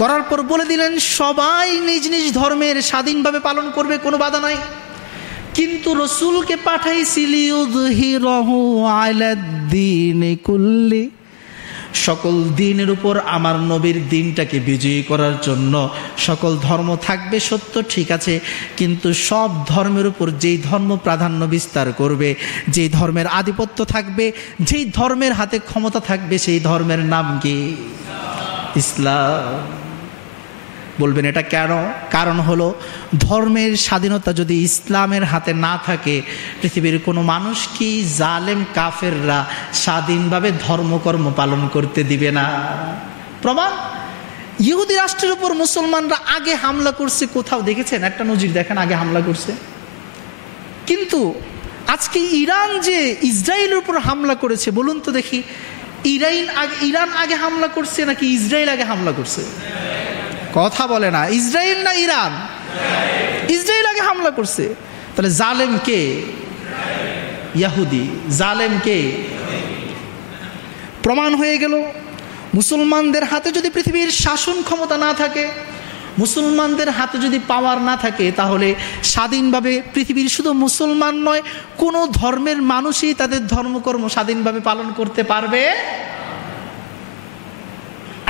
করার পর বলে দিলেন সবাই নিজ নিজ ধর্মের স্বাধীনভাবে পালন করবে, কোনো বাধা নাই। কিন্তু রসুলকে পাঠাইছি লিয়ুযহিরাহু আলাদ-দীনি কুল্লি, সকল দিনের উপর আমার নবীর দিনটাকে বিজয়ী করার জন্য। সকল ধর্ম থাকবে সত্য ঠিক আছে, কিন্তু সব ধর্মের উপর যেই ধর্ম প্রাধান্য বিস্তার করবে, যেই ধর্মের আধিপত্য থাকবে, যেই ধর্মের হাতে ক্ষমতা থাকবে, সেই ধর্মের নাম কি? ইসলাম। বলবেন এটা কেন? কারণ হলো ধর্মের স্বাধীনতা যদি ইসলামের হাতে না থাকে, পৃথিবীর কোনো মানুষ কি জালেম কাফেররা স্বাধীনভাবে ধর্মকর্ম পালন করতে দিবে না। প্রমাণ, ইহুদি রাষ্ট্রের উপর মুসলমানরা আগে হামলা করছে, কোথাও দেখেছেন? একটা নজির দেখেন, আগে হামলা করছে। কিন্তু আজকে ইরান যে ইসরায়েলের উপর হামলা করেছে, বলুন তো দেখি, ইরান আগে হামলা করছে নাকি ইসরায়েল আগে হামলা করছে? কথা বলে না, ইসরায়েল না ইরান? ইসরায়েল আগে হামলা করছে। তাহলে জালেম কে? ইহুদি। জালেম কে? প্রমাণ হয়ে গেল মুসলমানদের হাতে যদি পৃথিবীর শাসন ক্ষমতা না থাকে, মুসলমানদের হাতে যদি পাওয়ার না থাকে, তাহলে স্বাধীনভাবে পৃথিবীর শুধু মুসলমান নয়, কোনো ধর্মের মানুষই তাদের ধর্মকর্ম স্বাধীনভাবে পালন করতে পারবে।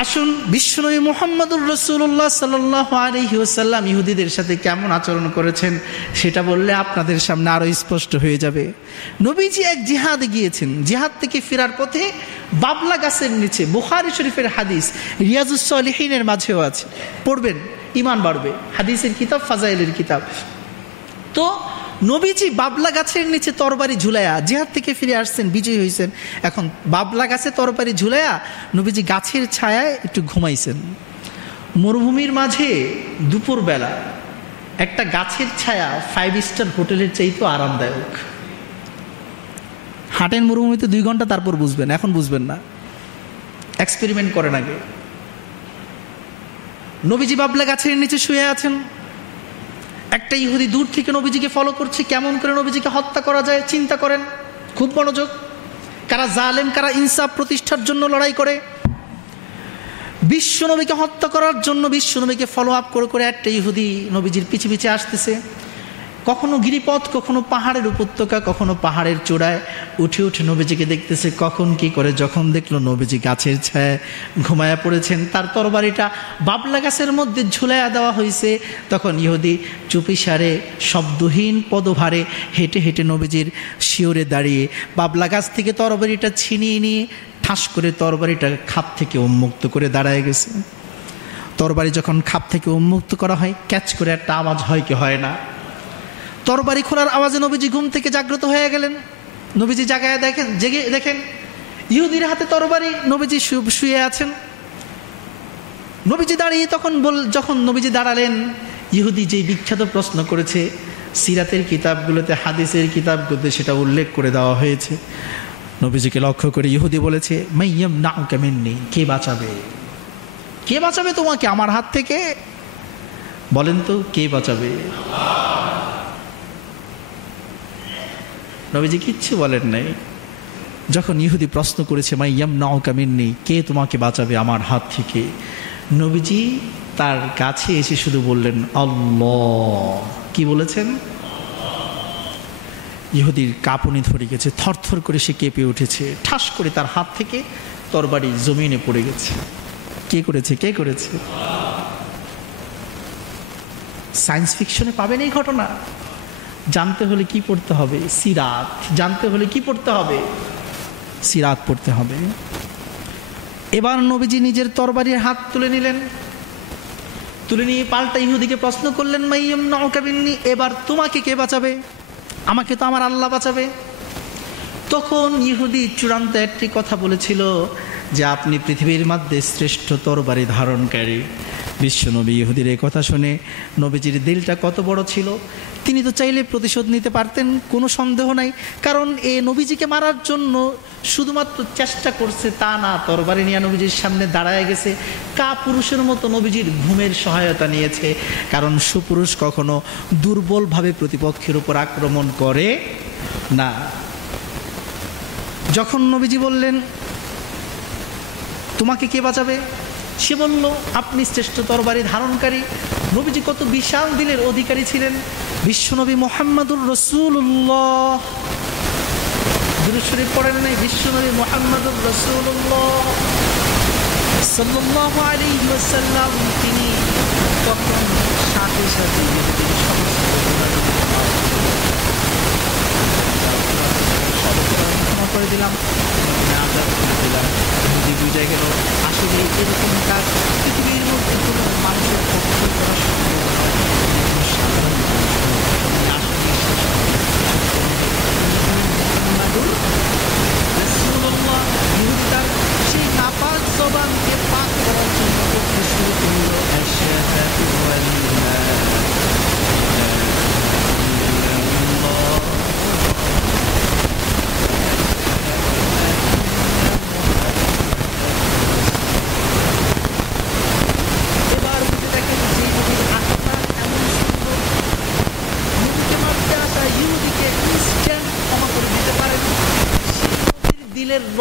আসুন বিশ্বনবী মুহাম্মদুর রাসূলুল্লাহ সাল্লাল্লাহু আলাইহি ওয়াসাল্লাম ইহুদিদের সাথে কেমন আচরণ করেছেন সেটা বললে আপনাদের সামনে আরো স্পষ্ট হয়ে যাবে। নবীজি এক জিহাদে গিয়েছেন, জিহাদ থেকে ফেরার পথে বাবলা গাছের নিচে, বুখারী শরীফের হাদিস, রিয়াজুস সালিহিনের মাঝেও আছে, পড়বেন ঈমান বাড়বে, হাদিসের কিতাব, ফাজাইলের কিতাব। তো নবীজি বাবলা গাছের নিচে তরবারি ঝুলাইয়া জিহাদ থেকে ফিরে আসছেন, বিজয়ী হয়েছেন। এখন বাবলা গাছে তরবারি ঝুলাইয়া নবীজি গাছের ছায়ায় একটু ঘুমাইছেন। মরুভূমির মাঝে দুপুরবেলা একটা গাছের ছায়া 5 স্টার হোটেলের চাইতেও আরামদায়ক। হাটেন মরুভূমিতে 2 ঘন্টা, তারপর বুঝবেন, এখন বুঝবেন না, এক্সপেরিমেন্ট করেন আগে। নবীজি বাবলা গাছের নিচে শুয়ে আছেন। একটা ইহুদি দূর থেকে নবীজিকে ফলো করছে, কেমন করে নবীজিকে হত্যা করা যায় চিন্তা করেন, খুব মনোযোগ। কারা জালেম, কারা ইনসাফ প্রতিষ্ঠার জন্য লড়াই করে। বিশ্ব নবীকে হত্যা করার জন্য বিশ্ব নবীকে ফলো আপ করে করে একটা ইহুদি নবীজির পিছে পিছে আসতেছে। কখনো গিরিপথ, কখনো পাহাড়ের উপত্যকা, কখনো পাহাড়ের চূড়ায় উঠে উঠে নবীজিকে দেখতেছে। কখন কি করে, যখন দেখলো নবীজি গাছের ছায়ায় ঘুমায়া পড়েছেন, তার তরবারিটা বাবলা গাছের মধ্যে ঝুলাইয়া দেওয়া হয়েছে, তখন ইহুদি চুপিসারে শব্দহীন পদভারে হেঁটে হেঁটে নবীজির শিওরে দাঁড়িয়ে বাবলা গাছ থেকে তরবারিটা ছিনিয়ে নিয়ে ঠাস করে তরবারিটা খাপ থেকে উন্মুক্ত করে দাঁড়ায় গেছে। তরবারি যখন খাপ থেকে উন্মুক্ত করা হয়, ক্যাচ করে একটা আওয়াজ হয় কি হয় না? তরবারি খোলার আওয়াজে নবীজি ঘুম থেকে জাগ্রত হয়ে গেলেন। নবীজি জাগায় জেগে দেখেন ইহুদির হাতে তরবারি, নবীজি শুয়ে আছেন। নবীজি দাঁড়িয়ে যখন নবীজি দাঁড়ালেন, ইহুদি যে বিখ্যাত প্রশ্ন করেছে, সিরাতের কিতাবগুলোতে, হাদিসের কিতাবগুলোতে সেটা উল্লেখ করে দেওয়া হয়েছে। নবীজিকে লক্ষ্য করে ইহুদি বলেছে, মাইয়াম নাউকা মিন্নি, কে বাঁচাবে, কে বাঁচাবে তোমাকে আমার হাত থেকে? বলেন তো, কে বাঁচাবে? নবীজি কিচ্ছু বলেন নাই। যখন ইহুদি প্রশ্ন করেছে, মাইয়াম নাউকা মিন্নি, কে তোমাকে বাঁচাবে আমার হাত থেকে, নবীজি তার কাছে এসে শুধু বললেন আল্লাহ। কি বলেছেন? ইহুদির কাঁপুনি ধরে গেছে, থরথর করে সে কেঁপে উঠেছে। ঠাস করে তার হাত থেকে তরবারি জমিনে পড়ে গেছে। কে করেছে? কে করেছে? সায়েন্স ফিকশনে পাবেন এই ঘটনা। জানতে হলে কি পড়তে হবে? সিরাত। জানতে হলে কি পড়তে হবে? সিরাত পড়তে হবে। এবার নবীজি নিজের তরবারির হাত তুলে নিলেন, তুলে নিয়ে পাল্টা ইহুদিকে প্রশ্ন করলেন, মাইয়াম নাউকা মিন্নি, এবার তোমাকে কে বাঁচাবে? আমাকে তো আমার আল্লাহ বাঁচাবে। তখন ইহুদি চূড়ান্ত একটি কথা বলেছিল যে আপনি পৃথিবীর মধ্যে শ্রেষ্ঠ তরবারি ধারণকারী। বিশ্বনবী ইহুদির এই কথা শুনে নবীজির দিলটা কত বড় ছিল, তিনি তো চাইলে প্রতিশোধ নিতে পারতেন, কোনো সন্দেহ নাই। কারণ এ নবীজিকে মারার জন্য শুধুমাত্র চেষ্টা করছে তা না, তরবারি নিয়ে নবীজির সামনে দাঁড়ায় গেছে, কা পুরুষের মতো নবীজির ঘুমের সহায়তা নিয়েছে। কারণ সুপুরুষ কখনো দুর্বলভাবে প্রতিপক্ষের উপর আক্রমণ করে না। যখন নবীজি বললেন তোমাকে কে বাঁচাবে, সে বলল আপনি শ্রেষ্ঠ তরবারি ধারণকারী। নবীজি কত বিশাল দিলের অধিকারী ছিলেন। বিশ্বনবী মুহাম্মদুর রাসূলুল্লাহ, দুরূদ শরীফ পড়েন নাই? বিশ্বনবী মুহাম্মদুর রাসূলুল্লাহ সাল্লাল্লাহু আলাইহি ওয়াসাল্লাম, তিনি তখন সাথে সাথে ক্ষমা করে দিলাম, বুঝে গেল আসলে এরকম কাজ পৃথিবীর মধ্যে কোনো মানুষের পক্ষে করা সম্ভব নয়। সেই নাপাক জবানকে পাক করার জন্য শুরু করল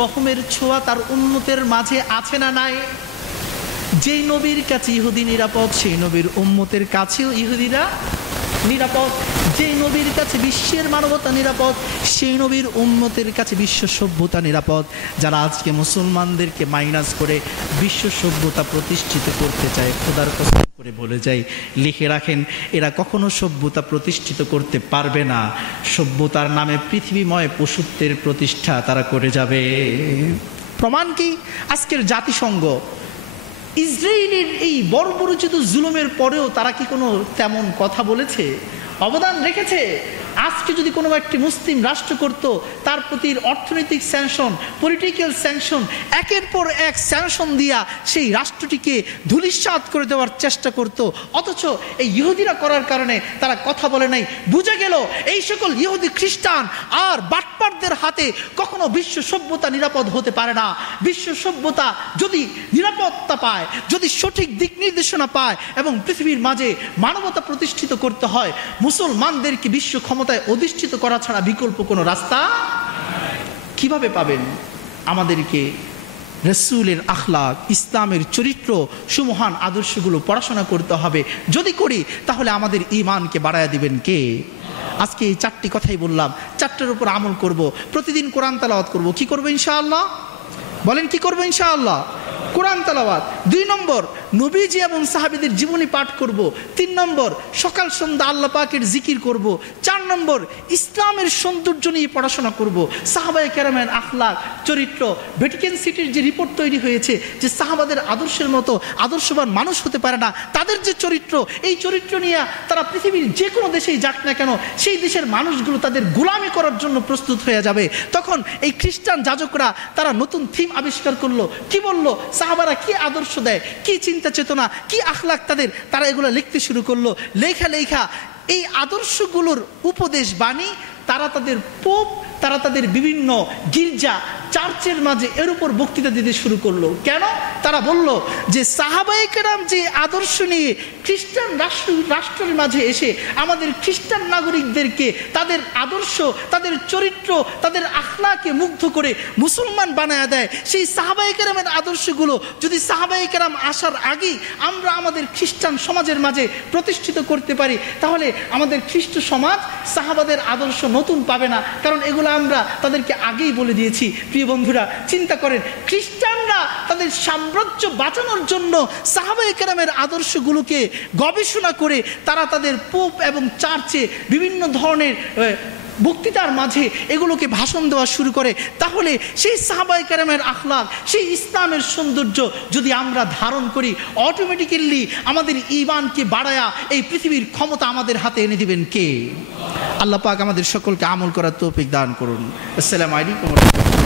রহমের ছোঁয়া তার উম্মতের মাঝে আছে না নাই? যেই নবীর কাছে ইহুদি নিরাপদ, সেই নবীর উম্মতের কাছেও ইহুদিরা নিরাপদ। যেই নবীর কাছে বিশ্বের মানবতা নিরাপদ, সেই নবীর উম্মতের কাছে বিশ্ব সভ্যতা নিরাপদ। যারা আজকে মুসলমানদেরকে মাইনাস করে বিশ্ব সভ্যতা প্রতিষ্ঠিত করতে চায়, খোদার কসম করে বলে যায়, লিখে রাখেন, এরা কখনো সভ্যতা প্রতিষ্ঠিত করতে পারবে না। সভ্যতার নামে পৃথিবীময় পশুত্বের প্রতিষ্ঠা তারা করে যাবে। প্রমাণ কি? আজকের জাতিসংঘ ইসরায়েলের এই বর্বরোচিত জুলুমের পরেও তারা কি কোনো তেমন কথা বলেছে, অবদান রেখেছে? আজকে যদি কোনো একটি মুসলিম রাষ্ট্র করত, তার প্রতি অর্থনৈতিক স্যাংশন, পলিটিক্যাল স্যাংশন, একের পর এক স্যাংশন দিয়া সেই রাষ্ট্রটিকে ধূলিসাৎ করে দেওয়ার চেষ্টা করত, অথচ এই ইহুদিরা করার কারণে তারা কথা বলে নাই। বুঝে গেল এই সকল ইহুদি, খ্রিস্টান আর বাটপারদের হাতে কখনো বিশ্ব সভ্যতা নিরাপদ হতে পারে না। বিশ্ব সভ্যতা যদি নিরাপত্তা পায়, যদি সঠিক দিক নির্দেশনা পায় এবং পৃথিবীর মাঝে মানবতা প্রতিষ্ঠিত করতে হয়, মুসলমানদেরকে বিশ্ব ক্ষমতায় অধিষ্ঠিত করা ছাড়া বিকল্প কোনো রাস্তা কিভাবে পাবেন? আমাদেরকে রাসূলের আখলাক, ইসলামের চরিত্র, সুমহান আদর্শগুলো পড়াশোনা করতে হবে। যদি করি তাহলে আমাদের ঈমানকে বাড়ায়া দিবেন কে? আজকে এই চারটি কথাই বললাম, চারটের উপর আমল করব। প্রতিদিন কোরআন তেলাওয়াত করব। কি করব ইনশাআল্লাহ? বলেন কি করব ইনশাআল্লাহ? কোরআন তেলাওয়াত। 2 নম্বর, নবীজি এবং সাহাবীদের জীবনী পাঠ করব। 3 নম্বর, সকাল সন্ধ্যা আল্লাহ পাকের জিকির করব। 4 নম্বর, ইসলামের সৌন্দর্য নিয়ে পড়াশোনা করব। সাহাবায়ে কেরামের আখলাক, চরিত্র, ভ্যাটিকান সিটির যে রিপোর্ট তৈরি হয়েছে যে সাহাবাদের আদর্শের মতো আদর্শবান মানুষ হতে পারে না, তাদের যে চরিত্র, এই চরিত্র নিয়ে তারা পৃথিবীর যে কোনো দেশেই যাক না কেন, সেই দেশের মানুষগুলো তাদের গোলামি করার জন্য প্রস্তুত হয়ে যাবে। তখন এই খ্রিস্টান যাজকরা তারা নতুন থিম আবিষ্কার করলো। কি বলল? সাহাবারা কি আদর্শ দেয়, কি চিন্তা চেতনা, কি আখলাক তাদের, তারা এগুলো লিখতে শুরু করলো। লেখা এই আদর্শগুলোর উপদেশ বাণী তারা তাদের পোপ, তারা তাদের বিভিন্ন গির্জা, চার্চের মাঝে এর উপর বক্তৃতা দিতে শুরু করলো। কেন? তারা বলল যে সাহাবায়ে কেরাম যে আদর্শ নিয়ে খ্রিস্টান রাষ্ট্রের মাঝে এসে আমাদের খ্রিস্টান নাগরিকদেরকে তাদের আদর্শ, তাদের চরিত্র, তাদের আখলাকে মুগ্ধ করে মুসলমান বানায় দেয়, সেই সাহাবায়ে কেরামের আদর্শগুলো যদি সাহাবায়ে কেরাম আসার আগেই আমরা আমাদের খ্রিস্টান সমাজের মাঝে প্রতিষ্ঠিত করতে পারি, তাহলে আমাদের খ্রিস্ট সমাজ সাহাবাদের আদর্শ নতুন পাবে না, কারণ এগুলো আমরা তাদেরকে আগেই বলে দিয়েছি। প্রিয় বন্ধুরা, চিন্তা করেন, খ্রিস্টানরা তাদের সাম্রাজ্য বাঁচানোর জন্য সাহাবায়ে কেরামের আদর্শগুলোকে গবেষণা করে তারা তাদের পোপ এবং চার্চে বিভিন্ন ধরনের বক্তৃতার মাঝে এগুলোকে ভাষণ দেওয়া শুরু করে। তাহলে সেই সাহাবায়ে কেরামের আখলাক, সেই ইসলামের সৌন্দর্য যদি আমরা ধারণ করি, অটোমেটিক্যালি আমাদের ঈমানকে বাড়ায়া এই পৃথিবীর ক্ষমতা আমাদের হাতে এনে দিবেন কে? আল্লাহ পাক আমাদের সকলকে আমল করার তৌফিক দান করুন। আসসালামু আলাইকুম।